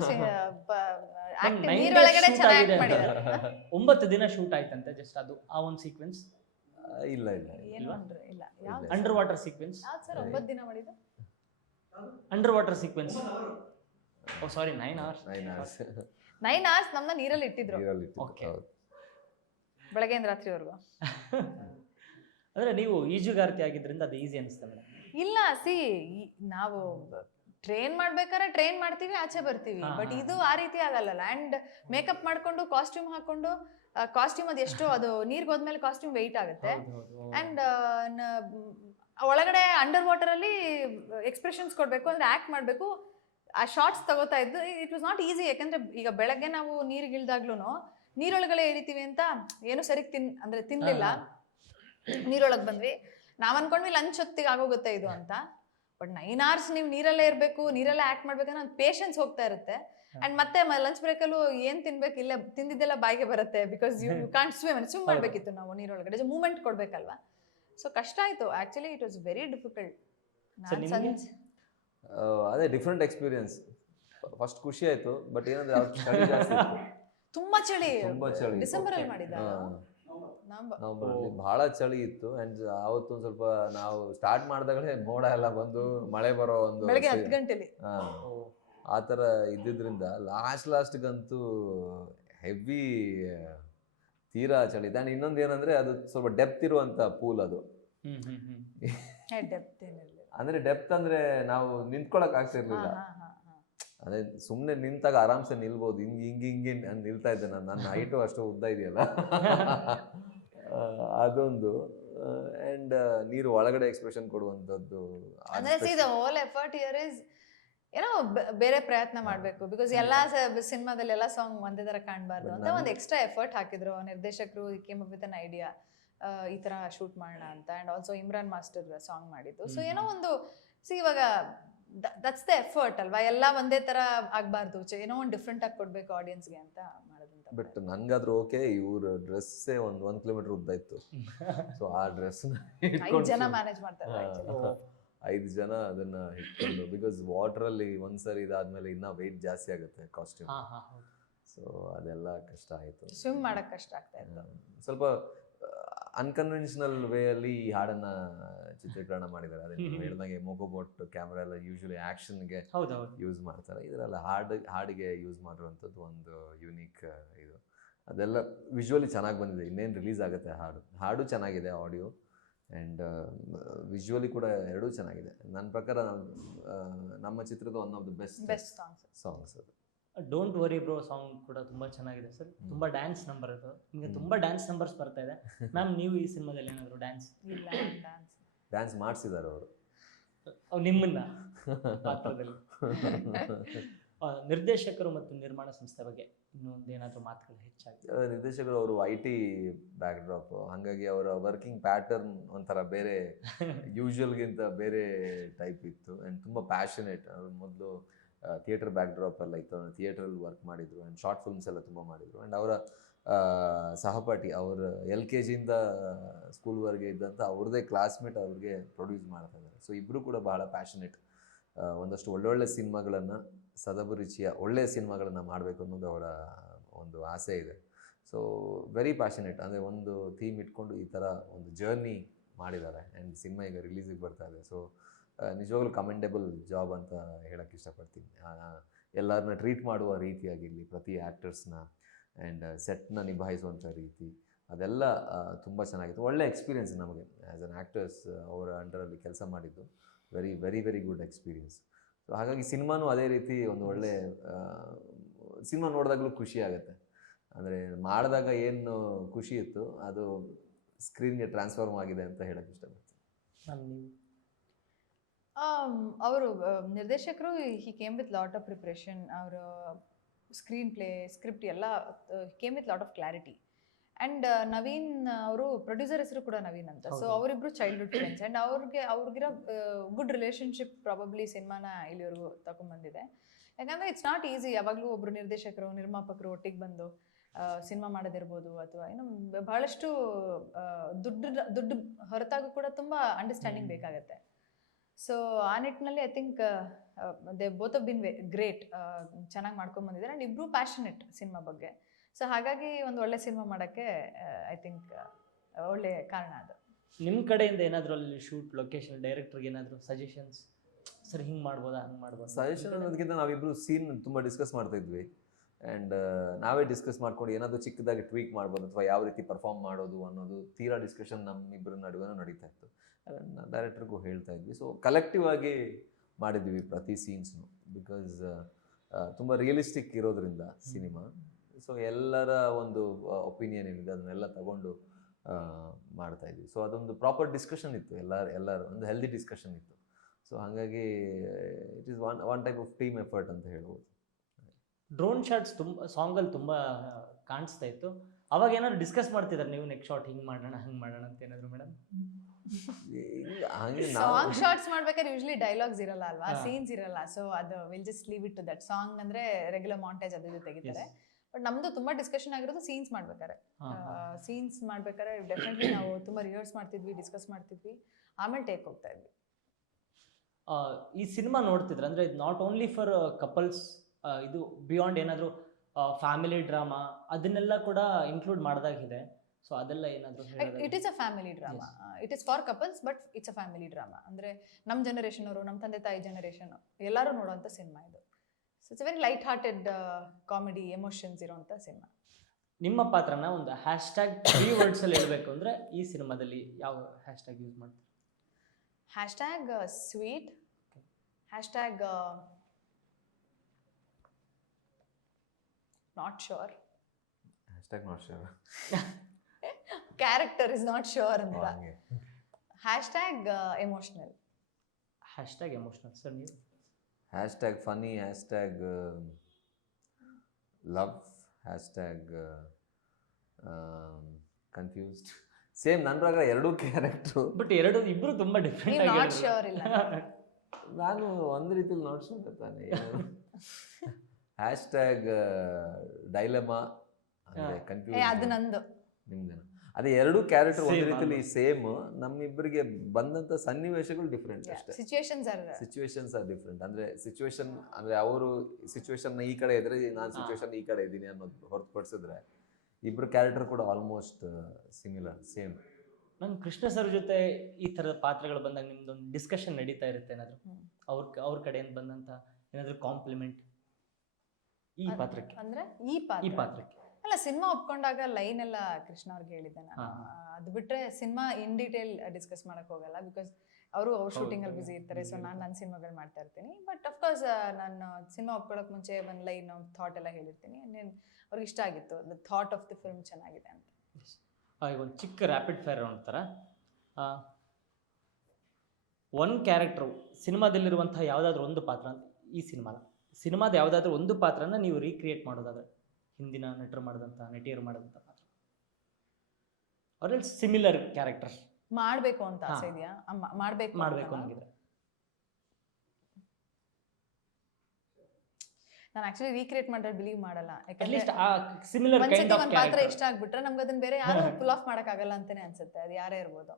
ಒಂದ್ 9 ನೀರೊಳಗಡೆ days shoot ಚೆನ್ನಾಗಿ ಆಗಿದೆ ಆಕ್ಟ್ ಅಂತ. ಮಾಡಿದ್ದಾರೆ. 9 ದಿನ ಶೂಟ್ ಆಯ್ತಂತೆ ಜಸ್ಟ್ ಅದು ಆ ಒಂದು ಸೀಕ್ವೆನ್ಸ್. ಇಲ್ಲ ಇಲ್ಲ ಏನು ಅಂದ್ರು ಇಲ್ಲ ಯಾವ್ದು ಇಲ್ಲ. Underwater sequence. ಯಾವ್ದು ಸರ್ 9 ದಿನ ಮಾಡಿದ್ದು? Underwater sequence. Oh sorry 9 hours. 9 hours 9 hours ನಮ್ಮನ್ನ ನೀರಲ್ಲಿ ಇಟ್ಟಿದ್ರು ನೀರಲ್ಲಿ ಇಟ್ಟಿದ್ದು. Okay. ಹೌದು. ಬೆಳಗ್ಗೆಯಿಂದ ರಾತ್ರಿವರೆಗೂ. ಅಂದ್ರೆ ನೀವು ಈಜುಗಾರ್ತಿ ಆಗಿದ್ರಿಂದ ಅದು ಈಸಿ ಅನಿಸ್ತಾ ಮೇಡಮ್? ಇಲ್ಲ ನಾವು ಟ್ರೈನ್ ಮಾಡ್ಬೇಕಾದ್ರೆ ಟ್ರೈನ್ ಮಾಡ್ತೀವಿ, ಆಚೆ ಬರ್ತೀವಿ. ಬಟ್ ಇದು ಆ ರೀತಿ ಆಗಲ್ಲ. ಅಂಡ್ ಮೇಕಪ್ ಮಾಡ್ಕೊಂಡು ಕಾಸ್ಟ್ಯೂಮ್ ಹಾಕೊಂಡು ಕಾಸ್ಟ್ಯೂಮ್ ಅದು ಎಷ್ಟು ಅದು ನೀರ್ಗೆ ಹೋದ್ಮೇಲೆ ಕಾಸ್ಟ್ಯೂಮ್ ವೆಯ್ಟ್ ಆಗುತ್ತೆ. ಅಂಡ್ ಒಳಗಡೆ ಅಂಡರ್ ವಾಟರ್ ಅಲ್ಲಿ ಎಕ್ಸ್ಪ್ರೆಷನ್ಸ್ ಕೊಡ್ಬೇಕು ಅಂದ್ರೆ ಆಕ್ಟ್ ಮಾಡ್ಬೇಕು. ಆ ಶಾರ್ಟ್ಸ್ ತಗೋತಾ ಇದ್ದು ಇಟ್ ವಾಸ್ ನಾಟ್ ಈಸಿ. ಯಾಕಂದ್ರೆ ಈಗ ಬೆಳಗ್ಗೆ ನಾವು ನೀರಿಗೆ ಇಳ್ದಾಗ್ಲೂ ನೀರೊಳಗಡೆ ಇಳಿತೀವಿ ಅಂತ ಏನು ಸರಿ ತಿನ್ಲಿಲ್ಲ. ನೀರೊಳಗೆ ಬಂದ್ವಿ, ನಾವ್ ಅನ್ಕೊಂಡ್ವಿ ಲಂಚ್ ಹೊತ್ತಿಗೆ ಆಗೋಗುತ್ತೆ ಇದು ಅಂತ. ಬಟ್ 9 hours ನೀವು ನೀರಲ್ಲೇ ಇರಬೇಕು, ನೀರಲ್ಲೇ ಆಕ್ಟ್ ಮಾಡ್ಬೇಕಂದ್ರೆ ಒಂದು ಪೇಷನ್ಸ್ ಹೋಗ್ತಾ ಇರುತ್ತೆ. ಅಂಡ್ ಮತ್ತೆ ಲಂಚ್ ಬ್ರೇಕಲ್ಲೂ ಏನ್ ತಿನ್ಬೇಕು, ಇಲ್ಲ ತಿಂದಿದ್ದೆಲ್ಲ ಬಾಯಿಗೆ ಬರುತ್ತೆ. ಬಿಕಾಸ್ ಯು ಕಾಂಟ್ ಸ್ವಿಮ್ ಮಾಡ್ಬೇಕಿತ್ತು ನಾವು ನೀರೊಳಗಡೆ, ಮೂವ್ಮೆಂಟ್ ಕೊಡ್ಬೇಕಲ್ವಾ. ಸೊ ಕಷ್ಟ ಆಯ್ತು actually. It was very difficult. ಅದೇ ಡಿಫ್ರೆಂಟ್ ಎಕ್ಸ್ಪೀರಿಯನ್ಸ್. ಫಸ್ಟ್ ಖುಷಿ ಆಯ್ತು, ಬಟ್ ಏನಂದ್ರೆ ಅವ್ರು ಚಳಿ ಜಾಸ್ತಿ ಇತ್ತು. ತುಂಬಾ ಚಳಿ. ತುಂಬಾ ಚಳಿ. ಡಿಸೆಂಬರ್ ಅಲ್ಲಿ ಮಾಡಿದ ನವಂಬರಲ್ಲಿ ಬಹಳ ಚಳಿ ಇತ್ತು. ಅಂಡ್ ಅವತ್ತು ಒಂದ್ ಸ್ವಲ್ಪ ನಾವು ಸ್ಟಾರ್ಟ್ ಮಾಡಿದಾಗಲೇ ಮೋಡ ಎಲ್ಲ ಬಂದು ಮಳೆ ಬರೋ ಒಂದು ಬೆಳಗ್ಗೆ 10 ಗಂಟೆಲಿ ಆ ಥರ ಇದ್ದಿದ್ರಿಂದ ಲಾಸ್ಟ್ಗಂತೂ ಹೆವಿ ತೀರಾ ಚಳಿ. ಅಂಡ್ ಇನ್ನೊಂದು ಏನಂದ್ರೆ ಅದು ಸ್ವಲ್ಪ ಡೆಪ್ತ್ ಇರುವಂತ ಪೂಲ್ ಅದು. ಅಂದ್ರೆ ಡೆಪ್ತ್ ಅಂದ್ರೆ ನಾವು ನಿಂತ್ಕೊಳಕ್ ಆಗ್ತಿರ್ಲಿಲ್ಲ. ಅದೇ ಸುಮ್ಮನೆ ನಿಂತಾಗ ಆರಾಮ್ಸೆ ನಿಲ್ಬೋದು. ಹಿಂಗೆ ನಿಲ್ತಾ ಇದ್ದೆ ನಾನು. ನನ್ನ ಹೈಟು ಅಷ್ಟು ಉದ್ದ ಇದೆಯಲ್ಲ ಅದೊಂದು. ಅಂಡ್ ನೀರು ಒಳಗಡೆ ಎಕ್ಸ್ಪ್ರೆಷನ್ ಕೊಡುವಂಥದ್ದು. ಹೋಲ್ ಎಫರ್ಟ್ ಹಿಯರ್ ಇಸ್ ಏನೋ ಬೇರೆ ಪ್ರಯತ್ನ ಮಾಡ್ಬೇಕು. ಬಿಕಾಸ್ ಎಲ್ಲಾ ಸಿನಿಮಾದಲ್ಲಿ ಎಲ್ಲಾ ಸಾಂಗ್ ಒಂದೇ ತರ ಕಾಣಬಾರ್ದು ಅಂತ ಒಂದು ಎಕ್ಸ್ಟ್ರಾ ಎಫರ್ಟ್ ಹಾಕಿದ್ರು ನಿರ್ದೇಶಕರು. Came up with an idea, ಈ ತರ ಶೂಟ್ ಮಾಡೋಣ ಅಂತ. And also Imran master song ಮಾಡಿದ್ದು. ಸೊ ಏನೋ ಒಂದು ಇವಾಗ ದಟ್ಸ್ ದ ಎಫರ್ಟ್ ಅಲ್ವಾ. ಎಲ್ಲ ಒಂದೇ ತರ ಆಗ್ಬಾರ್ದು, ಏನೋ ಒಂದು ಡಿಫ್ರೆಂಟ್ ಆಗಿ ಕೊಡ್ಬೇಕು ಆಡಿಯನ್ಸ್ಗೆ ಅಂತ ಮಾಡೋದಂತ. ಬಟ್ ನನ್ಗಾದ್ರೂ ಓಕೆ. ಇವ್ರ ಡ್ರೆಸ್ಸೇ ಒಂದ್ ಕಿಲೋಮೀಟರ್ ಉದ್ದ ಇತ್ತು. ಸೊ ಆ ಡ್ರೆಸ್ 5 ಜನ ಮ್ಯಾನೇಜ್ ಮಾಡ್ತಾರೆ. 5 ಜನ ಅದನ್ನ ಇಟ್ಕೊಂಡು, ಬಿಕಾಸ್ ವಾಟರ್ ಅಲ್ಲಿ ಒಂದ್ಸರಿ ಇದಾದ್ಮೇಲೆ ಇನ್ನ ವೆಯ್ಟ್ ಜಾಸ್ತಿ ಆಗುತ್ತೆ ಕಾಸ್ಟ್ಯೂಮ್. ಸೊ ಅದೆಲ್ಲ ಕಷ್ಟ ಆಯ್ತು. ಸ್ವಿಮ್ ಮಾಡಕ್ ಕಷ್ಟ ಆಗ್ತಾ ಇತ್ತು. ಸ್ವಲ್ಪ ಅನ್ಕನ್ವೆನ್ಷನಲ್ ವೇ ಅಲ್ಲಿ ಈ ಹಾಡನ್ನ ಚಿತ್ರೀಕರಣ ಮಾಡಿದ್ದಾರೆ. ಅದೇ ಹೇಳಿದಾಗೆ ಮೊಗೋಬೋಟ್ ಕ್ಯಾಮ್ರಾ ಎಲ್ಲ ಯೂಶಲಿ ಆಕ್ಷನ್ಗೆ ಯೂಸ್ ಮಾಡ್ತಾರೆ. ಇದರೆಲ್ಲ ಹಾಡಿಗೆ ಯೂಸ್ ಮಾಡಿರುವಂಥದ್ದು ಒಂದು ಯೂನಿಕ್ ಇದು. ಅದೆಲ್ಲ ವಿಜುವಲಿ ಚೆನ್ನಾಗಿ ಬಂದಿದೆ. ಇನ್ನೇನು ರಿಲೀಸ್ ಆಗುತ್ತೆ ಹಾಡು ಚೆನ್ನಾಗಿದೆ, ಆಡಿಯೋ ಆ್ಯಂಡ್ ವಿಜುವಲಿ ಕೂಡ ಎರಡೂ ಚೆನ್ನಾಗಿದೆ. ನನ್ನ ಪ್ರಕಾರ ನಮ್ಮ ಚಿತ್ರದ one of the best songs ಅದು. ಡೋಂಟ್ ವರಿ ಬ್ರೋ ಸಾಂಗ್ ಕೂಡ ತುಂಬಾ ಚೆನ್ನಾಗಿದೆ ಸರ್. ತುಂಬಾ ಡ್ಯಾನ್ಸ್ ನಂಬರ್ ಅದು. ನಿಮಗೆ ತುಂಬಾ ಡ್ಯಾನ್ಸ್ ನಂಬರ್ಸ್ ಬರ್ತಾ ಇದೆ ಮ್ಯಾಮ್. ನೀವು ಈ ಸಿನಿಮಾದಲ್ಲಿ ಏನಾದರೂ ಡ್ಯಾನ್ಸ್ ಮಾಡಿಸಿದ್ದಾರೆ ಅವರು ನಿಮ್ಮನ್ನ ಪಾತ್ರದಲ್ಲಿ? ನಿರ್ದೇಶಕರು ಮತ್ತು ನಿರ್ಮಾಣ ಸಂಸ್ಥೆ ಬಗ್ಗೆ ಇನ್ನೊಂದು ಏನಾದರೂ ಮಾತುಗಳು ಹೆಚ್ಚಾಗಿ? ನಿರ್ದೇಶಕರು ಅವರು IT ಬ್ಯಾಕ್ ಡ್ರಾಪ್, ಹಾಗಾಗಿ ಅವರ ವರ್ಕಿಂಗ್ ಪ್ಯಾಟರ್ನ್ ಒಂಥರ ಬೇರೆ, ಯೂಶುವಲ್ಗಿಂತ ಬೇರೆ ಟೈಪ್ ಇತ್ತು. ಆ್ಯಂಡ್ ತುಂಬ ಪ್ಯಾಷನೇಟ್. ಅವರು ಮೊದಲು ಥಿಯೇಟರ್ ಬ್ಯಾಕ್ ಡ್ರಾಪ್ ಎಲ್ಲ ಇತ್ತು, ಥಿಯೇಟ್ರಲ್ಲಿ ವರ್ಕ್ ಮಾಡಿದರು. ಆ್ಯಂಡ್ ಶಾರ್ಟ್ ಫಿಲ್ಮ್ಸ್ ಎಲ್ಲ ತುಂಬ ಮಾಡಿದರು. ಆ್ಯಂಡ್ ಅವರ ಸಹಪಾಠಿ, ಅವರು LKGಯಿಂದ ಸ್ಕೂಲ್ವರೆಗೆ ಇದ್ದಂಥ ಅವ್ರದ್ದೇ ಕ್ಲಾಸ್ಮೇಟ್ ಅವ್ರಿಗೆ ಪ್ರೊಡ್ಯೂಸ್ ಮಾಡ್ತಾ ಇದ್ದಾರೆ. ಸೊ ಇಬ್ಬರು ಕೂಡ ಬಹಳ ಪ್ಯಾಷನೇಟ್. ಒಂದಷ್ಟು ಒಳ್ಳೊಳ್ಳೆ ಸಿನಿಮಾಗಳನ್ನು, ಸದಭಿರುಚಿಯ ಒಳ್ಳೆಯ ಸಿನಿಮಾಗಳನ್ನು ಮಾಡಬೇಕು ಅನ್ನೋದು ಅವರ ಒಂದು ಆಸೆ ಇದೆ. So very passionate. ಅಂದರೆ ಒಂದು ಥೀಮ್ ಇಟ್ಕೊಂಡು ಈ ಥರ ಒಂದು ಜರ್ನಿ ಮಾಡಿದ್ದಾರೆ. ಆ್ಯಂಡ್ ಸಿನಿಮಾ ಈಗ ರಿಲೀಸಿಗೆ ಬರ್ತಾ ಇದೆ. ಸೊ ನಿಜವಾಗ್ಲೂ ಕಮೆಂಡೇಬಲ್ ಜಾಬ್ ಅಂತ ಹೇಳೋಕ್ಕೆ ಇಷ್ಟಪಡ್ತೀನಿ. ಎಲ್ಲರನ್ನ ಟ್ರೀಟ್ ಮಾಡುವ ರೀತಿಯಾಗಿರಲಿ, ಪ್ರತಿ ಆ್ಯಕ್ಟರ್ಸ್ನ ಆ್ಯಂಡ್ ಸೆಟ್ನ ನಿಭಾಯಿಸುವಂಥ ರೀತಿ, ಅದೆಲ್ಲ ತುಂಬ ಚೆನ್ನಾಗಿತ್ತು. ಒಳ್ಳೆ ಎಕ್ಸ್ಪೀರಿಯೆನ್ಸ್ ನಮಗೆ ಆ್ಯಸ್ ಅನ್ ಆ್ಯಕ್ಟರ್ಸ್ ಅವರ ಅಂಡರಲ್ಲಿ ಕೆಲಸ ಮಾಡಿದ್ದು. Very very very good experience. So ಹಾಗಾಗಿ ಸಿನಿಮಾನೂ ಅದೇ ರೀತಿ ಒಂದು ಒಳ್ಳೆ ಸಿನಿಮಾ ನೋಡಿದಾಗಲೂ ಖುಷಿ ಆಗುತ್ತೆ. ಅಂದರೆ ಮಾಡಿದಾಗ ಏನು ಖುಷಿ ಇತ್ತು ಅದು ಸ್ಕ್ರೀನ್ಗೆ ಟ್ರಾನ್ಸ್ಫಾರ್ಮ್ ಆಗಿದೆ ಅಂತ ಹೇಳೋಕ್ಕೆ ಇಷ್ಟಪಡ್ತೀನಿ. ಅವರು ನಿರ್ದೇಶಕರು he came with lot of preparation. ಅವರು ಸ್ಕ್ರೀನ್ ಪ್ಲೇ, ಸ್ಕ್ರಿಪ್ಟ್ ಎಲ್ಲ came with lot of clarity. And Naveen ಅವರು ಪ್ರೊಡ್ಯೂಸರ್ ಹೆಸರು ಕೂಡ ನವೀನ್ ಅಂತ. ಸೊ ಅವರಿಬ್ರು ಚೈಲ್ಡ್ಹುಡ್ ಫ್ರೆಂಡ್ಸ್. ಆ್ಯಂಡ್ ಅವ್ರಿಗಿರೋ ಗುಡ್ ರಿಲೇಷನ್ಶಿಪ್ ಪ್ರಾಬಬ್ಲಿ ಸಿನಿಮಾನ ಇಲ್ಲಿವರೆಗೂ ತಗೊಂಡ್ಬಂದಿದೆ. ಯಾಕಂದರೆ ಇಟ್ಸ್ ನಾಟ್ ಈಸಿ. ಯಾವಾಗಲೂ ಒಬ್ಬರು ನಿರ್ದೇಶಕರು, ನಿರ್ಮಾಪಕರು ಒಟ್ಟಿಗೆ ಬಂದು ಸಿನಿಮಾ ಮಾಡೋದಿರ್ಬೋದು ಅಥವಾ ಏನೋ ಬಹಳಷ್ಟು ದುಡ್ಡು ಹೊರತಾಗೂ ಕೂಡ ತುಂಬ ಅಂಡರ್ಸ್ಟ್ಯಾಂಡಿಂಗ್ ಬೇಕಾಗತ್ತೆ. ಸೊ ಆ ನಿಟ್ಟಿನಲ್ಲಿ I think they both of been great, ಚೆನ್ನಾಗಿ ಮಾಡ್ಕೊಂಡು ಬಂದಿದ್ದಾರೆ ಆ್ಯಂಡ್ ಇಬ್ಬರು ಪ್ಯಾಷನೆಟ್ ಸಿನಿಮಾ ಬಗ್ಗೆ. ಸೊ ಹಾಗಾಗಿ ಒಂದು ಒಳ್ಳೆ ಸಿನಿಮಾ ಮಾಡೋಕ್ಕೆ ಐ ಥಿಂಕ್ ಒಳ್ಳೆ ಕಾರಣ ಅದು. ನಿಮ್ಮ ಕಡೆಯಿಂದ ಏನಾದರೂ ಅಲ್ಲಿ ಶೂಟ್ ಲೊಕೇಶನ್ ಡೈರೆಕ್ಟರ್ಗೆ ಏನಾದರೂ ಸಜೆಷನ್ಸ್, ಸರ್ ಹಿಂಗೆ ಮಾಡ್ಬೋದಾ ಹಂಗೆ ಮಾಡ್ಬೋದಾ? ಸಜೆಷನ್ ಅನ್ನೋದಕ್ಕಿಂತ ನಾವಿಬ್ರು ಸೀನ್ ತುಂಬ ಡಿಸ್ಕಸ್ ಮಾಡ್ತಾ ಇದ್ವಿ ಆ್ಯಂಡ್ ನಾವೇ ಡಿಸ್ಕಸ್ ಮಾಡ್ಕೊಂಡು ಏನಾದರೂ ಚಿಕ್ಕದಾಗಿ ಟ್ವೀಕ್ ಮಾಡ್ಬೋದು ಅಥವಾ ಯಾವ ರೀತಿ ಪರ್ಫಾರ್ಮ್ ಮಾಡೋದು ಅನ್ನೋದು ತೀರಾ ಡಿಸ್ಕಷನ್ ನಮ್ಮಿಬ್ಬರ ನಡುವೆ ನಡೀತಾ ಇತ್ತು. ಡೈರೆಕ್ಟರ್ಗೂ ಹೇಳ್ತಾ ಇದ್ವಿ. ಸೊ ಕಲೆಕ್ಟಿವ್ ಆಗಿ ಮಾಡಿದ್ವಿ ಪ್ರತಿ ಸೀನ್ಸ್ನು, ಬಿಕಾಸ್ ತುಂಬ ರಿಯಲಿಸ್ಟಿಕ್ ಇರೋದ್ರಿಂದ ಸಿನಿಮಾ. ಸೊ ಎಲ್ಲರ ಒಂದು ಒಪಿನಿಯನ್ ಏನಿದೆ ಅದನ್ನೆಲ್ಲ ತಗೊಂಡು ಮಾಡ್ತಾ ಇದ್ವಿ. ಸೊ ಅದೊಂದು ಪ್ರಾಪರ್ ಡಿಸ್ಕಷನ್ ಇತ್ತು, ಎಲ್ಲರೂ ಒಂದು ಹೆಲ್ದಿ ಡಿಸ್ಕಷನ್ ಇತ್ತು. ಸೊ ಹಾಗಾಗಿ it is one type of team effort ಅಂತ ಹೇಳ್ಬೋದು. ಡ್ರೋನ್ ಶಾಟ್ಸ್ ತುಂಬ ಸಾಂಗಲ್ಲಿ ತುಂಬ ಕಾಣಿಸ್ತಾ ಇತ್ತು. ಅವಾಗ ಏನಾದ್ರು ಡಿಸ್ಕಸ್ ಮಾಡ್ತಿದ್ದಾರೆ ನೀವು ನೆಕ್ಸ್ಟ್ ಶಾಟ್ ಹಿಂಗೆ ಮಾಡೋಣ ಹಂಗೆ ಮಾಡೋಣ ಅಂತ ಏನಾದ್ರು ಮೇಡಮ್? ಸಾಂಗ್ ಶಾರ್ಟ್ಸ್ ಮಾಡ್ಬೇಕಾದ್ರೆ ಯೂಶಲಿ ಡೈಲಾಗ್ಸ್ ಇರಲ್ಲ ಅಲ್ವಾ, ಸೀನ್ಸ್ ಇರಲ್ಲ. ಸೊ ಅದು will just leave it to that. Song ಅಂದ್ರೆ ರೆಗ್ಯುಲರ್ ಮಾಂಟೇಜ್ ಅದು ತೆಗಿತಾರೆ. ಬಟ್ ನಮ್ದು ತುಂಬಾ ಡಿಸ್ಕಷನ್ ಆಗಿರೋದು ಸೀನ್ಸ್ ಮಾಡ್ಬೇಕಾರೆ. ಸೀನ್ಸ್ ಮಾಡ್ಬೇಕಾದ್ರೆ ಡೆಫಿನೆಟ್ಲಿ ನಾವು ತುಂಬಾ ರಿಹರ್ಸ್ ಮಾಡ್ತಿದ್ವಿ, ಡಿಸ್ಕಸ್ ಮಾಡ್ತಿದ್ವಿ, ಆಮೇಲೆ ಟೇಕ್ ಹೋಗ್ತಾ ಇದ್ವಿ. ಈ ಸಿನಿಮಾ ನೋಡ್ತಿದ್ರೆ ಅಂದ್ರೆ ಇದು ನಾಟ್ ಓನ್ಲಿ ಫಾರ್ ಕಪಲ್ಸ್, ಇದು ಬಿಯಾಂಡ್ ಏನಾದರೂ ಫ್ಯಾಮಿಲಿ ಡ್ರಾಮಾ ಅದನ್ನೆಲ್ಲ ಕೂಡ ಇನ್ಕ್ಲೂಡ್ ಮಾಡಿದಾಗಿದೆ. ಸೊ ಅದೆಲ್ಲ ಏನಾದರೂ it is a family drama. It is for couples but it's a family drama. ಅಂದರೆ ನಮ್ಮ ಜನರೇಷನ್ ಅವರು, ನಮ್ಮ ತಂದೆ ತಾಯಿ ಜನರೇಷನ್ ಎಲ್ಲರೂ ನೋಡುವಂಥ ಸಿನಿಮಾ ಇದು. So it's very light hearted comedy emotions ಇರೋಂಥ ಸಿನಿಮಾ. ನಿಮ್ಮ ಪಾತ್ರನ ಒಂದು ಹ್ಯಾಶ್ಟ್ಯಾಗ್ 3 ವರ್ಡ್ಸಲ್ಲಿ ಹೇಳಬೇಕು ಅಂದರೆ ಈ ಸಿನಿಮಾದಲ್ಲಿ ಯಾವ ಹ್ಯಾಶ್ಟ್ಯಾಗ್ ಯೂಸ್ ಮಾಡ್ತೀವಿ? Hashtag sweet, hashtag not sure, hashtag not sure, character is not sure ಅಂತ, hashtag emotional. Hashtag emotional. Sir ನೀವು? Hashtag funny, hashtag love, hashtag confused. Same ನನ್ನ ಪ್ರಕಾರ ಎರಡೂ ಕ್ಯಾರೆಕ್ಟ್ರು, ಬಟ್ ಇಬ್ಬರು ತುಂಬ ಡಿಫ್ರೆಂಟ್ ನಾಟ್ ಆಗಿ. ಶೋರ್ ಇಲ್ಲ. ನಾನು ಒಂದು ರೀತಿಲಿ ನಾಟ್ ಶೋರ್ ತಾನೆ. ಹ್ಯಾಶ್ಟ್ಯಾಗ್ ಡೈಲೆಮಾ ಅಂದರೆ ಕನ್ಫ್ಯೂಸ್. ಅದು ನಂದು. ನಿಮ್ದೇನ? ಅದೇ ಎರಡೂ ಕ್ಯಾರೆಕ್ಟರ್ ಒಂದು ರೀತಿಲಿ ಸೇಮ್. ನಮ್ಮಿಬ್ಬರಿಗೆ ಬಂದಂಥ ಸನ್ನಿವೇಶಗಳು ಡಿಫ್ರೆಂಟ್ ಅಷ್ಟೇ. Situations are different. ಅಂದರೆ ಸಿಚುವೇಶನ್ ಅಂದರೆ ಅವರು ಸಿಚುವೇಶನ್ನ ಈ ಕಡೆ ಇದ್ರೆ ನಾನು ಸಿಚುವೇಶನ್ ಈ ಕಡೆ ಇದ್ದೀನಿ ಅನ್ನೋದು ಹೊರತುಪಡಿಸಿದ್ರೆ ಇಬ್ಬರು ಕ್ಯಾರೆಕ್ಟರ್ ಕೂಡ ಆಲ್ಮೋಸ್ಟ್ ಸಿಮಿಲರ್, ಸೇಮ್. ನಮ್ಮ ಕೃಷ್ಣ ಸರ್ ಜೊತೆ ಈ ಥರದ ಪಾತ್ರಗಳು ಬಂದಾಗ ನಿಮ್ದೊಂದು ಡಿಸ್ಕಷನ್ ನಡೀತಾ ಇರುತ್ತೆ ಏನಾದರೂ ಅವ್ರ ಕಡೆಯಿಂದ ಬಂದಂಥ ಏನಾದರೂ ಕಾಂಪ್ಲಿಮೆಂಟ್ ಈ ಪಾತ್ರಕ್ಕೆ? ಅಂದ್ರೆ ಈ ಪಾತ್ರಕ್ಕೆ ಅಲ್ಲ, ಸಿನಿಮಾ ಒಪ್ಕೊಂಡಾಗ ಲೈನ್ ಎಲ್ಲ ಕೃಷ್ಣ ಅವ್ರಿಗೆ ಹೇಳಿದ್ದೆ ನಾನು. ಅದು ಬಿಟ್ರೆ ಸಿನಿಮಾ ಇನ್ ಡೀಟೇಲ್ ಡಿಸ್ಕಸ್ ಮಾಡಕ್ ಹೋಗಲ್ಲ, ಬಿಕಾಸ್ ಅವ್ರ ಶೂಟಿಂಗ್ ಅಲ್ಲಿ ಬಿಸಿ ಇರ್ತಾರೆ. ಸೊ ನಾನು ನನ್ನ ಸಿನಿಮಾಗಳು ಮಾಡ್ತಾ ಇರ್ತೀನಿ. ಬಟ್ ಅಫ್ಕೋರ್ಸ್ ನಾನು ಸಿನಿಮಾ ಒಪ್ಕೊಳ್ಳೋಕೆ ಮುಂಚೆ ಒಂದು ಲೈನ್ ಥಾಟ್ ಎಲ್ಲ ಹೇಳಿರ್ತೀನಿ. ಅವ್ರಿಗೆ ಇಷ್ಟ ಆಗಿತ್ತು, the thought of the film ಚೆನ್ನಾಗಿದೆ ಅಂತ. ಈಗ ಒಂದು ಚಿಕ್ಕ ರ್ಯಾಪಿಡ್ ಫೈರ್ ರೌಂಡ್ ಥರ, ಒಂದು ಕ್ಯಾರೆಕ್ಟ್ರು ಸಿನಿಮಾದಲ್ಲಿರುವಂತಹ ಯಾವುದಾದ್ರೂ ಒಂದು ಪಾತ್ರ ಅಂತ, ಈ ಸಿನಿಮಾದ ಯಾವುದಾದ್ರೂ ಒಂದು ಪಾತ್ರನ ನೀವು ರೀಕ್ರಿಯೇಟ್ ಮಾಡೋದಾದ್ರೆ, ಹಿಂದಿನ ನಟರು ಮಾಡಿದಂಥ ನಟಿಯರು ಮಾಡಿದಂಥ ಪಾತ್ರ, ಅವ್ರಲ್ಲಿ ಸಿಮಿಲರ್ ಕ್ಯಾರೆಕ್ಟರ್ ಮಾಡಬೇಕು ಅಂತ ಆಸೆ ಇದೆಯಾ? ಮಾಡಬೇಕು ಹಂಗಿದ್ರೆ ನಾನು ಆಕ್ಚುಲಿ ರೀಕ್ರಿಯೇಟ್ ಮಾಡಿದ್ರೆ ಬಿಲೀವ್ ಮಾಡಲ್ಲ. ಅಟ್ಲೀಸ್ಟ್ ಆ ಸಿಮಿಲರ್ ಕೈಂಡ್ ಆಫ್ ಒಂದು ಪಾತ್ರ ಇಷ್ಟ ಆಗ್ಬಿಟ್ರೆ ನಮ್ಗೆ ಅದನ್ನ ಬೇರೆ ಯಾರು ಫುಲ್ ಆಫ್ ಮಾಡಕ್ಕಾಗಲ್ಲ ಅಂತಾನೆ ಅನ್ಸುತ್ತೆ. ಅದು ಯಾರೇ ಇರ್ಬೋದು.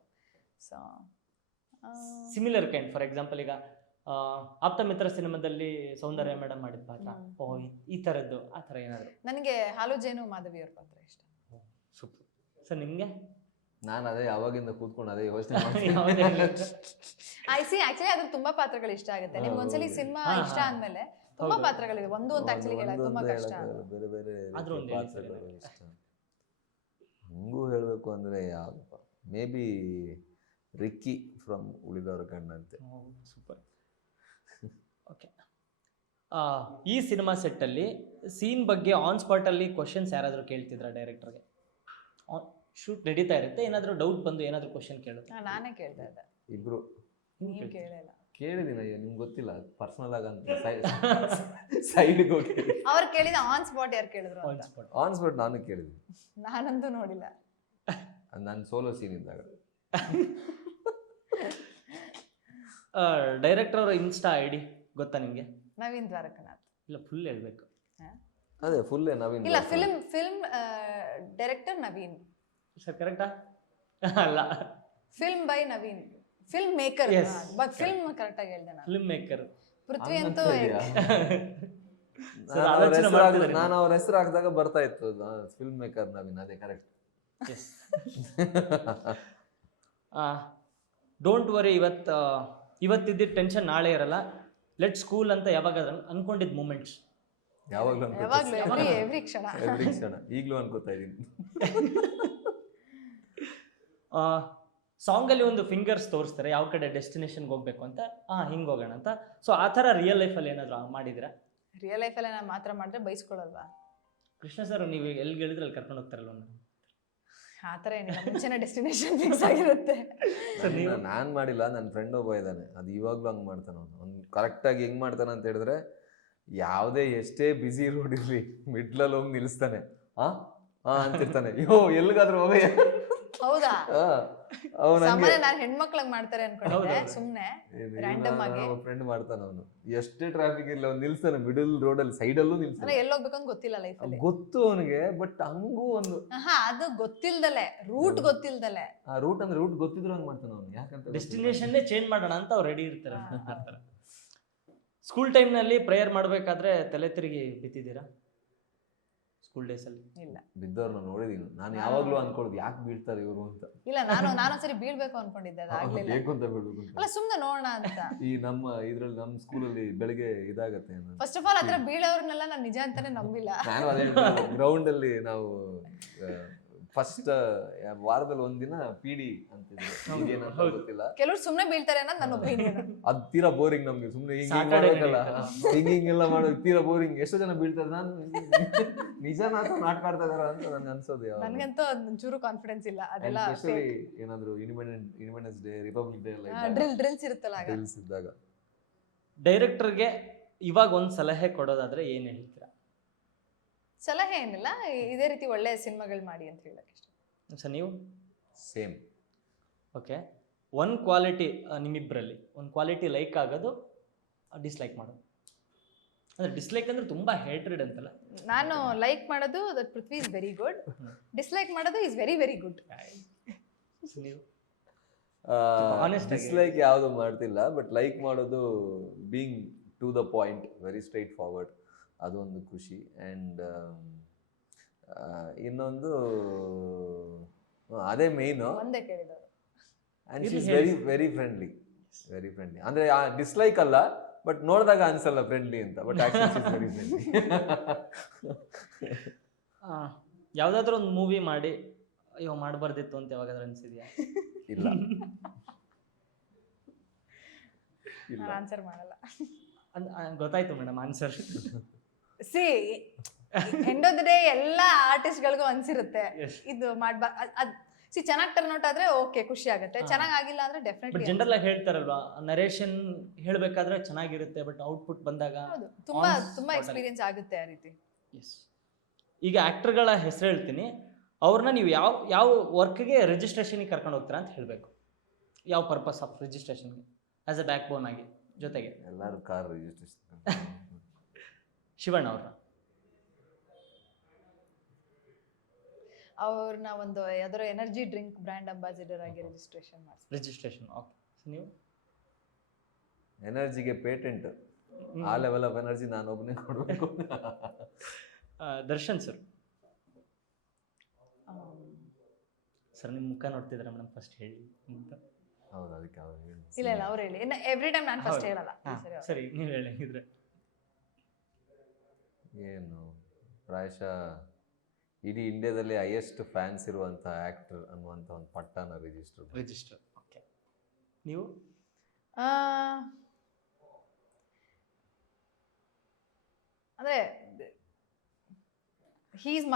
So similar kind, for example ಈಗ ಆಪ್ತ ಮಿತ್ರ ಸಿನಿಮಾದಲ್ಲಿ ಸೌಂದರ್ಯ ಮೇಡಮ್ ಮಾಡಿದ ಪಾತ್ರ, ಈ ಥರದ್ದು, ಆ ಥರ ಏನಾದ್ರು? ನನಗೆ ಹಾಲು ಜೇನು ಮಾಧವಿ ಅವ್ರ ಪಾತ್ರ ಇಷ್ಟ. ಸೂಪರ್. ಸರ್ ನಿಮಗೆ? ನಾನು ಅದೇ ಯಾವಾಗಿಂದ ಕೂತ್ಕೊಂಡು ಅದೇ ಯೋಚನೆ ಆಕ್ಚುಲಿ ಅದ್ರ ತುಂಬಾ ಪಾತ್ರಗಳು ಇಷ್ಟ ಆಗುತ್ತೆ. ನಿಮ್ಗೆ ಒಂದ್ಸಲಿ ಸಿನಿಮಾ ಇಷ್ಟ ಆದ್ಮೇಲೆ ತುಂಬಾ ಪಾತ್ರಗಳಿದೆ. ಒಂದು ಅಂತ ಆಕ್ಚುಲಿ ಹೇಳೋದು ತುಂಬಾ ಕಷ್ಟ. ಬೇರೆ ಬೇರೆ ಪಾತ್ರಗಳು ಇಷ್ಟ. ಹಂಗೂ ಹೇಳಬೇಕು ಅಂದರೆ ಯಾವ್ದಪ್ಪ, ಮೇ ಬಿ ರಿಕ್ಕಿ ಫ್ರಮ್ ಉಳಿದವರ ಕಣ್ಣಂತೆ. ಸೂಪರ್. ಓಕೆ, ಈ ಸಿನಿಮಾ ಸೆಟ್ಟಲ್ಲಿ ಸೀನ್ ಬಗ್ಗೆ ಆನ್ ಸ್ಪಾಟಲ್ಲಿ ಕ್ವಶನ್ಸ್ ಯಾರಾದರೂ ಕೇಳ್ತಿದ್ರ ಡೈರೆಕ್ಟರ್ಗೆ? ಶೂಟ್ ನಡೀತಾ ಇರುತ್ತೆ, ಏನಾದರೂ ಡೌಟ್ ಬಂದು ಏನಾದರೂ ಕ್ವಶನ್ ಕೇಳೋದು? ನಾನೇ ಕೇಳ್ತಾ ಇದ್ದೆ. ಇಬ್ರು ಕೇಳಿಲ್ಲ. ಕೇಳಿದಿನ, ನಿಮ್ಗೆ ಗೊತ್ತಿಲ್ಲ ಪರ್ಸನಲ್ ಆಗಂತ ಸೈಡ್ಗೆ ಹೋಗಿ ಅವ್ರು ಕೇಳಿದ ಆನ್ ಸ್ಪಾಟ್ ಯಾರು ಕೇಳಿದ್ರು? ಆನ್ ಸ್ಪಾಟ್ ನಾನು ಕೇಳಿದ್ದೀನಿ. ನಾನಂತೂ ನೋಡಿಲ್ಲ. ನನ್ನ ಸೋಲೋ ಸೀನ್ ಇದ್ದಾಗ. ಡೈರೆಕ್ಟರ್ ಅವರ ಇನ್ಸ್ಟಾ ID ಗೊತ್ತಾ ನಿಮಗೆ? ನವೀನ್ ದ್ವಾರಕನಾಥ್. ಇಲ್ಲ, ಫುಲ್ ಹೇಳ್ಬೇಕು. ಅದೇ ಫುಲ್ ನವೀನ್ ಇಲ್ಲ, ಬರ್ತಾರೆ. ಫಿಲ್ಮ್ ಡೈರೆಕ್ಟರ್ ನವೀನ್, ಸರ್ ಕರೆಕ್ಟಾ? ಅಲ್ಲ, film by Naveen, film maker. Yes, film correct ಆಗಿ ಹೇಳ್ದೆ ನಾನು. Film maker. ಪೃಥ್ವಿ ಅಂತೂ ನಾನು ಅವ್ರ ಹೆಸರು ಹಾಕಿದಾಗ ಬರ್ತಾ ಇತ್ತು ಫಿಲ್ಮ್ ಮೇಕರ್ ನವೀನ್, ಅದೇ ಕರೆಕ್ಟ್. ಡೋಂಟ್ ವರಿ, ಇವತ್ತಿದ್ದ ಟೆನ್ಷನ್ ನಾಳೆ ಇರಲ್ಲ. ಲೆಟ್ ಸ್ಕೂಲ್ ಅಂತ ಯಾವಾಗ ಅನ್ಕೊಂಡಿದ್ ಮೂಮೆಂಟ್ಸ್? ಯಾವಾಗ್ಲೂ ಎವ್ರಿ ಕ್ಷಣ. ಈಗ್ಲೂ ಅನ್ಕೋತಾ ಇದೀನಿ. ಸಾಂಗಲ್ಲಿ ಒಂದು ಫಿಂಗರ್ಸ್ ತೋರಿಸ್ತಾರೆ ಯಾವ ಕಡೆ ಡೆಸ್ಟಿನೇಷನ್ಗೆ ಹೋಗ್ಬೇಕು ಅಂತ, ಹಿಂಗೆ ಹೋಗೋಣ ಅಂತ. ಸೊ ಆ ಥರ ರಿಯಲ್ ಲೈಫಲ್ಲಿ ಏನಾದರೂ ಮಾಡಿದ್ದೀರಾ? ರಿಯಲ್ ಲೈಫಲ್ಲೇ ನಾನು ಮಾತ್ರ ಮಾಡಿದ್ರೆ ಬೈಸ್ಕೊಳ್ಳಲ್ವಾ? ಕೃಷ್ಣ ಸರ್ ನೀವು ಎಲ್ಲಿ ಹೇಳಿದ್ರೆ ಅಲ್ಲಿ ಕರ್ಕೊಂಡು ಹೋಗ್ತಾರಲ್ವ? ಆ ಥರ ಏನಿಲ್ಲ, ಮುಂಚೆನೇ ಡೆಸ್ಟಿನೇಷನ್ ಫಿಕ್ಸ್ ಆಗಿರುತ್ತೆ. ನಾನ್ ಮಾಡಿಲ್ಲ, ನನ್ನ ಫ್ರೆಂಡ್ ಒಬ್ಬ ಇದ್ದಾನೆ, ಅದು ಇವಾಗ್ಲೂ ಹಂಗೆ ಮಾಡ್ತಾನೆ. ಅವ್ನು ಕರೆಕ್ಟಾಗಿ ಹೆಂಗ್ ಮಾಡ್ತಾನೆ ಅಂತ ಹೇಳಿದ್ರೆ, ಯಾವುದೇ ಎಷ್ಟೇ ಬ್ಯುಸಿ ರೋಡ್ ಇರಲಿ ಮಿಡ್ಲಲ್ಲಿ ಹೋಗಿ ನಿಲ್ಲಿಸ್ತಾನೆ. ಅಂತಿರ್ತಾನೆ, ಅಯ್ಯೋ ಎಲ್ಲಿಗಾದ್ರೂ ಹೋಗಿ. ಹೌದಾ? ಅವನಿಗೆ ನಾನು ಹೆಣ್ಮಕ್ಳಂಗ್ ಮಾಡ್ತಾರೆ ಅನ್ಕೊಂಡಿದ್ದೆ, ಸುಮ್ನೆ ರ್ಯಾಂಡಮ್ ಆಗಿ. ಫ್ರೆಂಡ್ ಮಾಡ್ತಾನೆ ಅವನು, ಎಷ್ಟೇ ಟ್ರಾಫಿಕ್ ಇಲ್ಲ ಅವ್ನು ನಿಲ್ಸ್ತಾನೆ ಮಿಡಲ್ ರೋಡಲ್ಲಿ, ಸೈಡಲ್ಲೂ ನಿಲ್ಸ್ತಾನೆ. ಎಲ್ಲಿ ಹೋಗ್ಬೇಕಂತ ಗೊತ್ತಿಲ್ಲ ಲೈಫಲ್ಲಿ, ಗೊತ್ತು ಅವನಿಗೆ, ಬಟ್ ಹಂಗೂ ಒಂದು ಅದು ಗೊತ್ತಿಲ್ದಲೆ, ರೂಟ್ ಗೊತ್ತಿಲ್ದಲೆ. ಆ ರೂಟ್ ಅಂದ್ರೆ ರೂಟ್ ಗೊತ್ತಿದ್ರು ಹಂಗ್ ಮಾಡ್ತಾನೆ ಅವನು. ಯಾಕಂತ ಡೆಸ್ಟಿನೇಷನ್ನೇ ಚೇಂಜ್ ಮಾಡೋಣ ಅಂತ ಅವ್ರು ರೆಡಿ ಇರ್ತಾರೆ. ಆ ಥರ. ಸ್ಕೂಲ್ ಟೈಮ್ನಲ್ಲಿ ಪ್ರೇಯರ್ ಮಾಡಬೇಕಾದ್ರೆ ತಲೆ ತಿರುಗಿ ಬಿತ್ತಿದ್ದೀರಾ? ಸ್ಕೂಲ್ ಡೇಸಲ್ಲಿ ಇಲ್ಲ, ಬಿದ್ದವ್ರನ್ನ ನೋಡಿದೀನಿ ನಾನು. ಯಾವಾಗ್ಲೂ ಅನ್ಕೊಳ್ಳೋದು ಯಾಕೆ ಬೀಳ್ತಾರೆ ಇವರು ಅಂತ. ಇಲ್ಲ, ನಾನೊಂದ್ಸರಿ ಬೀಳ್ಬೇಕು ಅನ್ಕೊಂಡಿದ್ದೆ, ಅದಾಗ್ಲಿಲ್ಲ. ಬೇಕು ಅಂತ ಬೀಳ್ಬೇಕು ಅಂತ ಅಲ್ಲ, ಸುಮ್ನೆ ನೋಡೋಣ ಅಂತ. ಈ ನಮ್ಮ ಸ್ಕೂಲಲ್ಲಿ ಬೆಳಿಗ್ಗೆ ಇದಾಗತ್ತೆ. ಫಸ್ಟ್ ಆಫ್ ಆಲ್ ಹತ್ರ ಬೀಳೋರ್ನೆಲ್ಲ ನಾನು ನಿಜ ಅಂತಾನೆ ನಂಬಿಲ್ಲ. ನಾನು ಅದೇ ಗ್ರೌಂಡ್ ಅಲ್ಲಿ ನಾವು ಫಸ್ಟ್ ವಾರದಲ್ಲಿ ಒಂದಿನ PD ಅಂತಿದ್ರು, ಗೊತ್ತಿಲ್ಲ. ಕೆಲವ್ರು ಸುಮ್ನೆ ಬೀಳ್ತಾರೆ ಅನ್ನೋದು ನನ್ನ ಒಪಿನಿಯನ್. ಅದ್ ತೀರಾ ಬೋರಿಂಗ್ ನಮ್ಗೆ, ಸುಮ್ನೆ ಹಿಂಗೆಲ್ಲ ಮಾಡೋದು ತೀರಾ ಬೋರಿಂಗ್. ಎಷ್ಟೋ ಜನ ಬೀಳ್ತಾರೆ, ನಾನು ನಿಜಾನ ಅಥವಾ ನಾಟಕ ಆಡ್ತಾ ಇದಾರ ಅಂತ ನನ್ಗೆ ಅನ್ಸೋದು. ನನ್ಗಂತೂ ಒಂಚೂರು ಕಾನ್ಫಿಡೆನ್ಸ್ ಇಲ್ಲ ಅದೆಲ್ಲ. ಏನಾದ್ರು independence day, republic day drills ಇರುತ್ತಲ್ಲ, ಡ್ರಿಲ್ಸ್ ಇದ್ದಾಗ. ಡೈರೆಕ್ಟರ್ಗೆ ಇವಾಗ ಒಂದು ಸಲಹೆ ಕೊಡೋದಾದ್ರೆ ಏನು ಹೇಳ್ತೀರಾ? ಸಲಹೆ ಏನಿಲ್ಲ, ಇದೇ ರೀತಿ ಒಳ್ಳೆ ಸಿನಿಮಾಗಳು ಮಾಡಿ ಅಂತ ಹೇಳಕ್ಕೆ ಇಷ್ಟ. ಸರ್ ನೀವು? ಸೇಮ್. ಓಕೆ, ಒಂದು ಕ್ವಾಲಿಟಿ ನಿಮ್ಮಿಬ್ಬರಲ್ಲಿ ಒಂದು ಕ್ವಾಲಿಟಿ ಲೈಕ್ ಆಗೋದು, ಡಿಸ್ಲೈಕ್ ಮಾಡೋದು. ಅಂದರೆ ಡಿಸ್ಲೈಕ್ ಅಂದರೆ ತುಂಬ ಹೇಟ್ರೆಡ್ ಅಂತಲ್ಲ. ನಾನು ಲೈಕ್ ಮಾಡೋದು that Prithvi is very good, dislike ಮಾಡೋದು ಇಸ್ ವೆರಿ ವೆರಿ ಗುಡ್. ನೀವು? ಡಿಸ್ಲೈಕ್ ಯಾವುದು ಮಾಡ್ತಿಲ್ಲ, ಬಟ್ ಲೈಕ್ ಮಾಡೋದು being to the point, very straightforward, ಅದೊಂದು ಖುಷಿ. ಆ್ಯಂಡ್ ಇನ್ನೊಂದು ಅದೇ ಮೇಯ್ನು. ಒಂದೇ ಕೇಳಿದವರು. And she is very very friendly, very friendly. ಅಂದರೆ ಡಿಸ್ಲೈಕ್ ಅಲ್ಲ, ಬಟ್ ನೋಡಿದಾಗ ಅನ್ಸಲ್ಲ ಫ್ರೆಂಡ್ಲಿ ಅಂತ, but actually she is very friendly. ಯಾವುದಾದ್ರೂ ಒಂದು ಮೂವಿ ಮಾಡಿ ಅಯ್ಯೋ ಮಾಡಬಾರ್ದಿತ್ತು ಅಂತ ಯಾವಾಗಾದ್ರೂ ಅನ್ಸಿದ್ಯಾ? ಇಲ್ಲ, ನಾನು ಆನ್ಸರ್ ಮಾಡಲ್ಲ. ಗೊತ್ತಾಯ್ತು madam answer. C end of the day ಎಲ್ಲ ಆರ್ಟಿಸ್ಟ್ಗಳಿಗೂ ಅನ್ಸಿರುತ್ತೆ ಇದು ಸಿ ಚೆನ್ನಾಗಿ ಟರ್ನ್ ಔಟ್ ಆದ್ರೆ ಓಕೆ, ಖುಷಿ ಆಗುತ್ತೆ. ಚೆನ್ನಾಗಿ ಆಗಿಲ್ಲ ಅಂದ್ರೆ ಬಟ್ ಡೆಫಿನೆಟ್ಲಿ. ಜನರಲ್ ಆಗಿ ಹೇಳ್ತಾರಲ್ವಾ, ನರೇಷನ್ ಹೇಳ್ಬೇಕಾದ್ರೆ ಚೆನ್ನಾಗಿರುತ್ತೆ, ಬಟ್ ಔಟ್ಪುಟ್ ಬಂದಾಗ ತುಂಬಾ ಎಕ್ಸ್ಪೀರಿಯನ್ಸ್ ಆಗುತ್ತೆ ಆ ರೀತಿ. ಎಸ್. ಈಗ ಆಕ್ಟರ್ಗಳ ಹೆಸರು ಹೇಳ್ತೀನಿ, ಅವ್ರನ್ನ ನೀವು ಯಾವ ವರ್ಕ್ಗೆ ರಿಜಿಸ್ಟ್ರೇಷನ್ಗೆ ಕರ್ಕೊಂಡು ಹೋಗ್ತೀರಾ ಅಂತ ಹೇಳಬೇಕು. ಯಾವ ಪರ್ಪಸ್ ಆಫ್ ರಿಜಿಸ್ಟ್ರೇಷನ್ಗೆ ಆಸ್ ಎ ಬ್ಯಾಕ್ ಬೋನ್ ಆಗಿ ಜೊತೆಗೆ? ಎಲ್ಲರೂ ಕಾರ್ ರಿಜಿಸ್ಟ್ರೇಷನ್. ಶಿವಣ್ಣ ಅವ್ರನ್ನ ಒಂದು ಯಾವ್ದಾದ್ರು ಎನರ್ಜಿ ಡ್ರಿಂಕ್ ಬ್ರ್ಯಾಂಡ್ ಅಂಬಾಸಿಡರ್ ಆಗಿ ರಿಜಿಸ್ಟ್ರೇಷನ್. ಓಕೆ, ನೀವು? ಎನರ್ಜಿಗೆ ಪೇಟೆಂಟ್, ಆ ಲೆವೆಲ್ ಆಫ್ ಎನರ್ಜಿ ನಾನು ಒಬ್ಬನೇ ಕೊಡಬೇಕು. ದರ್ಶನ್ ಸರ್. ಸರ್ ನಿಮ್ಮ ಮುಖ ನೋಡ್ತಿದ್ದಾರೆ ಮೇಡಮ್, ಫಸ್ಟ್ ಹೇಳಿ ಅಂತ. ಹೌದು, ಅದಕ್ಕೆ ಅವ್ರು ಹೇಳಿ. ಇಲ್ಲ ಅವ್ರು ಹೇಳಿ, ಎವ್ರಿ ಟೈಮ್ ನಾನು ಫಸ್ಟ್ ಹೇಳಲ್ಲ. ಸರಿ, ನೀವು ಹೇಳಿ ಇದ್ರೆ. ಏನು, ಪ್ರಾಯಶಃ ಇಡೀ ಇಂಡಿಯಾದಲ್ಲಿ ಹೈಯೆಸ್ಟ್ ಫ್ಯಾನ್ಸ್ ಇರುವಂಥ ಆ್ಯಕ್ಟರ್ ಅನ್ನುವಂಥ ಒಂದು ಪಟ್ಟನ ರಿಜಿಸ್ಟರ್. ಓಕೆ, ನೀವು? ಅಂದರೆ ಹೀಸ್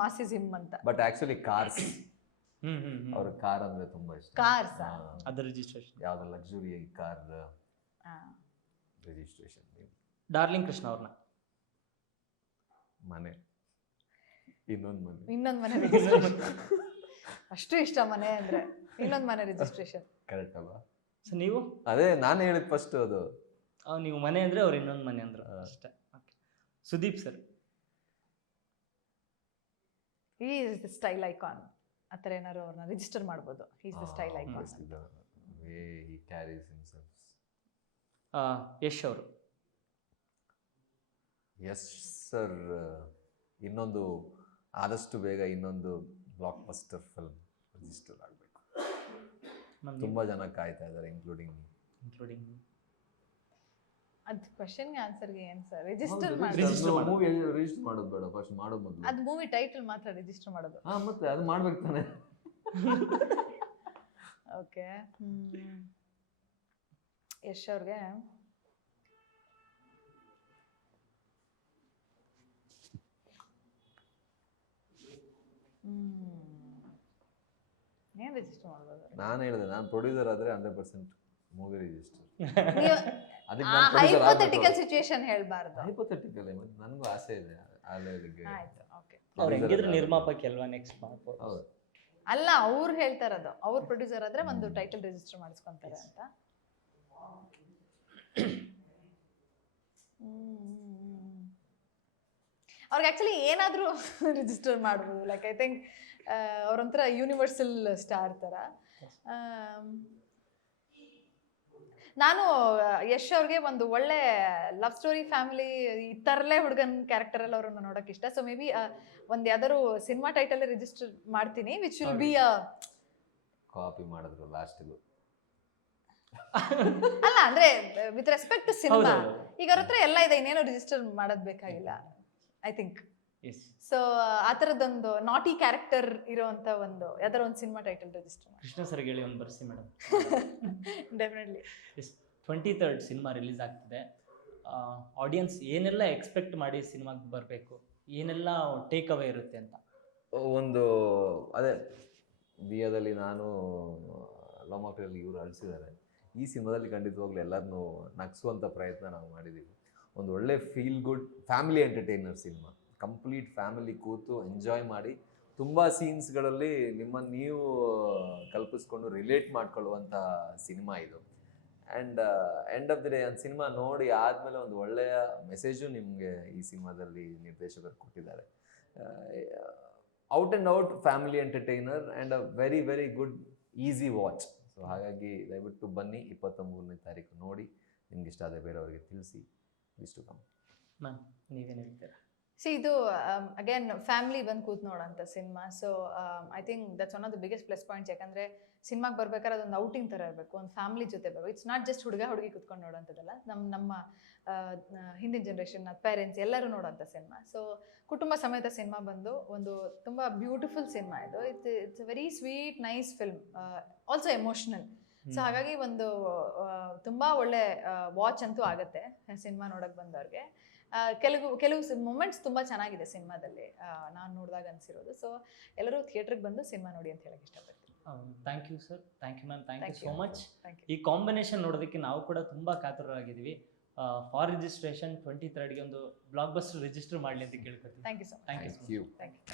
ಮಾಸ್ ಇಸ್ ಹಿಮ್ ಅಂತ. ಬಟ್ ಆ್ಯಕ್ಚುಲಿ ಕಾರ್ಸ್, ಅವ್ರ ಕಾರ್ ಅಂದರೆ ತುಂಬ ಇಷ್ಟ. ಕಾರ್ಸ್ ಅದು ರಿಜಿಸ್ಟ್ರೇಷನ್, ಯಾವುದೋ luxury car registration. Darling Krishna ಅವ್ರನ್ನ ಮನೆ, ಇನ್ನೊಂದು ಮನೆ ರಿಜಿಸ್ಟ್ರೇಷನ್. ಅಷ್ಟು ಇಷ್ಟ ಮನೆ ಅಂದ್ರೆ, ಇನ್ನೊಂದು ಮನೆ ರಿಜಿಸ್ಟ್ರೇಷನ್. ಕರೆಕ್ಟ್ ಅಲ್ವಾ? ಸೊ ನೀವು? ಅದೇ ನಾನು ಹೇಳಿದ ಫಸ್ಟ್ ಅದು. ನೀವು ಮನೆ ಅಂದ್ರೆ ಅವ್ರು ಇನ್ನೊಂದು ಮನೆ ಅಂದ್ರು ಅಷ್ಟೇ. Okay, Sudeep sir. Is the style icon ಆ ಥರ ಏನಾದ್ರು ಅವ್ರನ್ನ ರಿಜಿಸ್ಟರ್ ಮಾಡ್ಬೋದು. Is the style icon. Way he carries himself. Yash ಅವರು. ಎಸ್ ಸರ್, ಇನ್ನೊಂದು ಆದಷ್ಟು ಬೇಗ ಇನ್ನೊಂದು ಬ್ಲಾಕ್ ಬಸ್ಟರ್ ಫಿಲ್ಮ್ ರಿಜಿಸ್ಟರ್ ಆಗಬೇಕು. ತುಂಬ ಜನ ಕಾಯ್ತಾ ಇದ್ದಾರೆ, ಇನ್ಕ್ಲೂಡಿಂಗ್ ಅದು ಕ್ವಶನ್ಗೆ ಆನ್ಸರ್ಗೆ ಏನು ಸರ್? ರಿಜಿಸ್ಟರ್ ಮಾಡಿ. ಮೂವಿ ರಿಜಿಸ್ಟರ್ ಮಾಡೋದು ಬೇಡ, ಫಸ್ಟ್ ಮಾಡೋ ಮೊದಲು ಅದು ಮೂವಿ ಟೈಟಲ್ ಮಾತ್ರ ರಿಜಿಸ್ಟರ್ ಮಾಡೋದು. ಮತ್ತೆ ಅದು ಮಾಡ್ಬೇಕು ತಾನೆ. ಓಕೆ, ಯಶ್ ಅವ್ರಿಗೆ ಏನು ರಿಜಿಸ್ಟರ್ ಮಾಡ್ಬೋದು? ನಾನು ಹೇಳಿದೆ, ನಾನು ಪ್ರೊಡ್ಯೂಸರ್ ಆದರೆ 100% ಮೂವಿ ರಿಜಿಸ್ಟರ್. ಹೈಪೋಥೆಟಿಕಲ್ ಸಿಚುಯೇಷನ್ ಹೇಳ್ಬಾರ್ದು. ಹೈಪೋಥೆಟಿಕಲ್ ನನಗೂ ಆಸೆ ಇದೆ ಆ ಲೆವೆಲ್ಗೆ. ಆಯ್ತು, ಓಕೆ. ಅವ್ರು ಹೆಂಗಿದ್ರು ನಿರ್ಮಾಪಕ ಅಲ್ವಾ, ನೆಕ್ಸ್ಟ್ ಮಾಡ್ಬೋದು. ಹೌದು. ಅಲ್ಲ, ಅವ್ರು ಹೇಳ್ತಾ ಇರೋದು ಅವ್ರ ಪ್ರೊಡ್ಯೂಸರ್ ಆದ್ರೆ ಒಂದು ಟೈಟಲ್ ರಿಜಿಸ್ಟರ್ ಮಾಡಿಸ್ಕೊಂತಾರೆ ಅಂತ. ಅವ್ರಿಗೆ ಆಕ್ಚುಲಿ ಏನಾದರೂ ರಿಜಿಸ್ಟರ್ ಮಾಡ್ಬೋದು. ಲೈಕ್ ಐ ಥಿಂಕ್ ಅವ್ರೊಂಥರ ಯೂನಿವರ್ಸಲ್ ಸ್ಟಾರ್ ಥರ. ನಾನು ಯಶ್ ಅವ್ರಿಗೆ ಒಂದು ಒಳ್ಳೆ ಲವ್ ಸ್ಟೋರಿ ಫ್ಯಾಮಿಲಿ ಈ ಥರಲ್ಲೇ ಹುಡುಗನ ಕ್ಯಾರೆಕ್ಟರಲ್ಲಿ ಅವ್ರನ್ನ ನೋಡೋಕೆ ಇಷ್ಟ. ಸೊ ಮೇ ಬಿ ಒಂದು ಯಾವ್ದಾದ್ರು ಸಿನಿಮಾ ಟೈಟಲ್ ರಿಜಿಸ್ಟರ್ ಮಾಡ್ತೀನಿ, ವಿಚ್ ವಿಲ್ ಬಿ ಕಾಪಿ ಮಾಡಿದ್ರು ಲಾಸ್ಟ್ಗೂ. ಅಲ್ಲ ಅಂದ್ರೆ ವಿತ್ ರೆಸ್ಪೆಕ್ಟ್ ಟು ಸಿನಿಮಾ, ಈಗ ಅವ್ರ ಹತ್ರ ಎಲ್ಲ ಇದೆ, ಇನ್ನೇನು ರಿಜಿಸ್ಟರ್ ಮಾಡೋದು ಬೇಕಾಗಿಲ್ಲ ಐ ಥಿಂಕ್. ಸೊ ಆ ಥರದ್ದೊಂದು ನಾಟಿ ಕ್ಯಾರೆಕ್ಟರ್ ಇರೋಂಥ ಒಂದು ಯಾವ್ದಾರ ಒಂದು ಸಿನಿಮಾ ಟೈಟಲ್ ರಿಜಿಸ್ಟರ್ ಮಾಡಿ. ಕೃಷ್ಣ ಸರ್ಗೆ ಹೇಳಿ ಒಂದು ಬರ್ಸಿ madam. Definitely. 23rd cinema release ಆಗ್ತಿದೆ. ಆಡಿಯನ್ಸ್ ಏನೆಲ್ಲ ಎಕ್ಸ್ಪೆಕ್ಟ್ ಮಾಡಿ ಸಿನಿಮಾಗೆ ಬರಬೇಕು, ಏನೆಲ್ಲ ಟೇಕ್ ಅವೇ ಇರುತ್ತೆ ಅಂತ? ಒಂದು ಅದೇ ದಿಯಾದಲ್ಲಿ ನಾನು ಲವ್ ಮಾಕ್ಟೇಲ್ ಇವರು ಅಳಿಸಿದ್ದಾರೆ. ಈ ಸಿನಿಮಾದಲ್ಲಿ ಖಂಡಿತವಾಗ್ಲೂ ಎಲ್ಲರನ್ನೂ ನಗಿಸುವಂಥ ಪ್ರಯತ್ನ ನಾವು ಮಾಡಿದ್ದೀವಿ. ಒಂದು ಒಳ್ಳೆ feel good family entertainer cinema, complete family ಕೂತು ಎಂಜಾಯ್ ಮಾಡಿ ತುಂಬ ಸೀನ್ಸ್ಗಳಲ್ಲಿ ನಿಮ್ಮನ್ನು ನೀವು ಕಲ್ಪಿಸ್ಕೊಂಡು ರಿಲೇಟ್ ಮಾಡ್ಕೊಳ್ಳುವಂಥ ಸಿನಿಮಾ ಇದು. And end of the day ಒಂದು ಸಿನಿಮಾ ನೋಡಿ ಆದಮೇಲೆ ಒಂದು ಒಳ್ಳೆಯ ಮೆಸೇಜು ನಿಮಗೆ ಈ ಸಿನಿಮಾದಲ್ಲಿ ನಿರ್ದೇಶಕರು ಕೊಟ್ಟಿದ್ದಾರೆ. Out and out family entertainer and a very very good easy watch. So ಹಾಗಾಗಿ ದಯವಿಟ್ಟು ಬನ್ನಿ, 23ನೇ ತಾರೀಕು ನೋಡಿ, ನಿಮ್ಗೆ ಇಷ್ಟ ಆದರೆ ಬೇರೆಯವರಿಗೆ ತಿಳಿಸಿ. ಇಷ್ಟು ಕಮ್ ಮ್ಯಾಮ್, ನೀವೇನು ಹೇಳ್ತೀರಾ? ಇದು ಅಗೇನ್ ಫ್ಯಾಮಿಲಿ ಬಂದು ಕೂತ್ ನೋಡೋಂಥ cinema. So I think that's one of the biggest plus points. ಯಾಕಂದರೆ ಸಿನಿಮಾಗೆ ಬರ್ಬೇಕಾದ್ರೆ ಅದೊಂದು ಔಟಿಂಗ್ ಥರ ಇರಬೇಕು, ಒಂದು ಫ್ಯಾಮಿಲಿ ಜೊತೆ ಬರಬೇಕು. ಇಟ್ಸ್ ನಾಟ್ ಜಸ್ಟ್ ಹುಡುಗಿ ಕೂತ್ಕೊಂಡು ನೋಡೋಂಥದ್ದಲ್ಲ, ನಮ್ಮ ಹಿಂದಿನ ಜನ್ರೇಷನ್ ಪೇರೆಂಟ್ಸ್ ಎಲ್ಲರೂ ನೋಡೋಂಥ ಸಿನಿಮಾ. ಸೊ ಕುಟುಂಬ ಸಮೇತ ಸಿನಿಮಾ ಬಂದು ಒಂದು ತುಂಬ ಬ್ಯೂಟಿಫುಲ್ ಸಿನಿಮಾ ಇದು. It's a very sweet nice film, also emotional. So ಹಾಗಾಗಿ ಒಂದು ತುಂಬ ಒಳ್ಳೆ ವಾಚ್ ಅಂತೂ ಆಗುತ್ತೆ ಸಿನಿಮಾ ನೋಡೋಕೆ ಬಂದವ್ರಿಗೆ. ಕೆಲವು ಮೂಮೆಂಟ್ಸ್ ತುಂಬ ಚೆನ್ನಾಗಿದೆ ಸಿನಿಮಾದಲ್ಲಿ, ನಾನು ನೋಡಿದಾಗ ಅನಿಸಿರೋದು. ಸೊ ಎಲ್ಲರೂ ಥಿಯೇಟ್ರಿಗೆ ಬಂದು ಸಿನಿಮಾ ನೋಡಿ ಅಂತ ಹೇಳಕ್ಕೆ ಇಷ್ಟಪಡ್ತೀನಿ. Thank you sir, thank you ma'am, thank you so much. Thank you. ಈ ಕಾಂಬಿನೇಷನ್ ನೋಡೋದಕ್ಕೆ ನಾವು ಕೂಡ ತುಂಬ ಕಾತುರರಾಗಿದ್ದೀವಿ. ಫಾರ್ ರಿಜಿಸ್ಟ್ರೇಷನ್ 23rd ಒಂದು ಬ್ಲಾಕ್ ಬಸ್ಟರ್ ರಿಜಿಸ್ಟರ್ ಮಾಡಲಿ ಅಂತ ಕೇಳ್ಕೊಳ್ತೀವಿ. Thank you so much. Thank you. Thank you.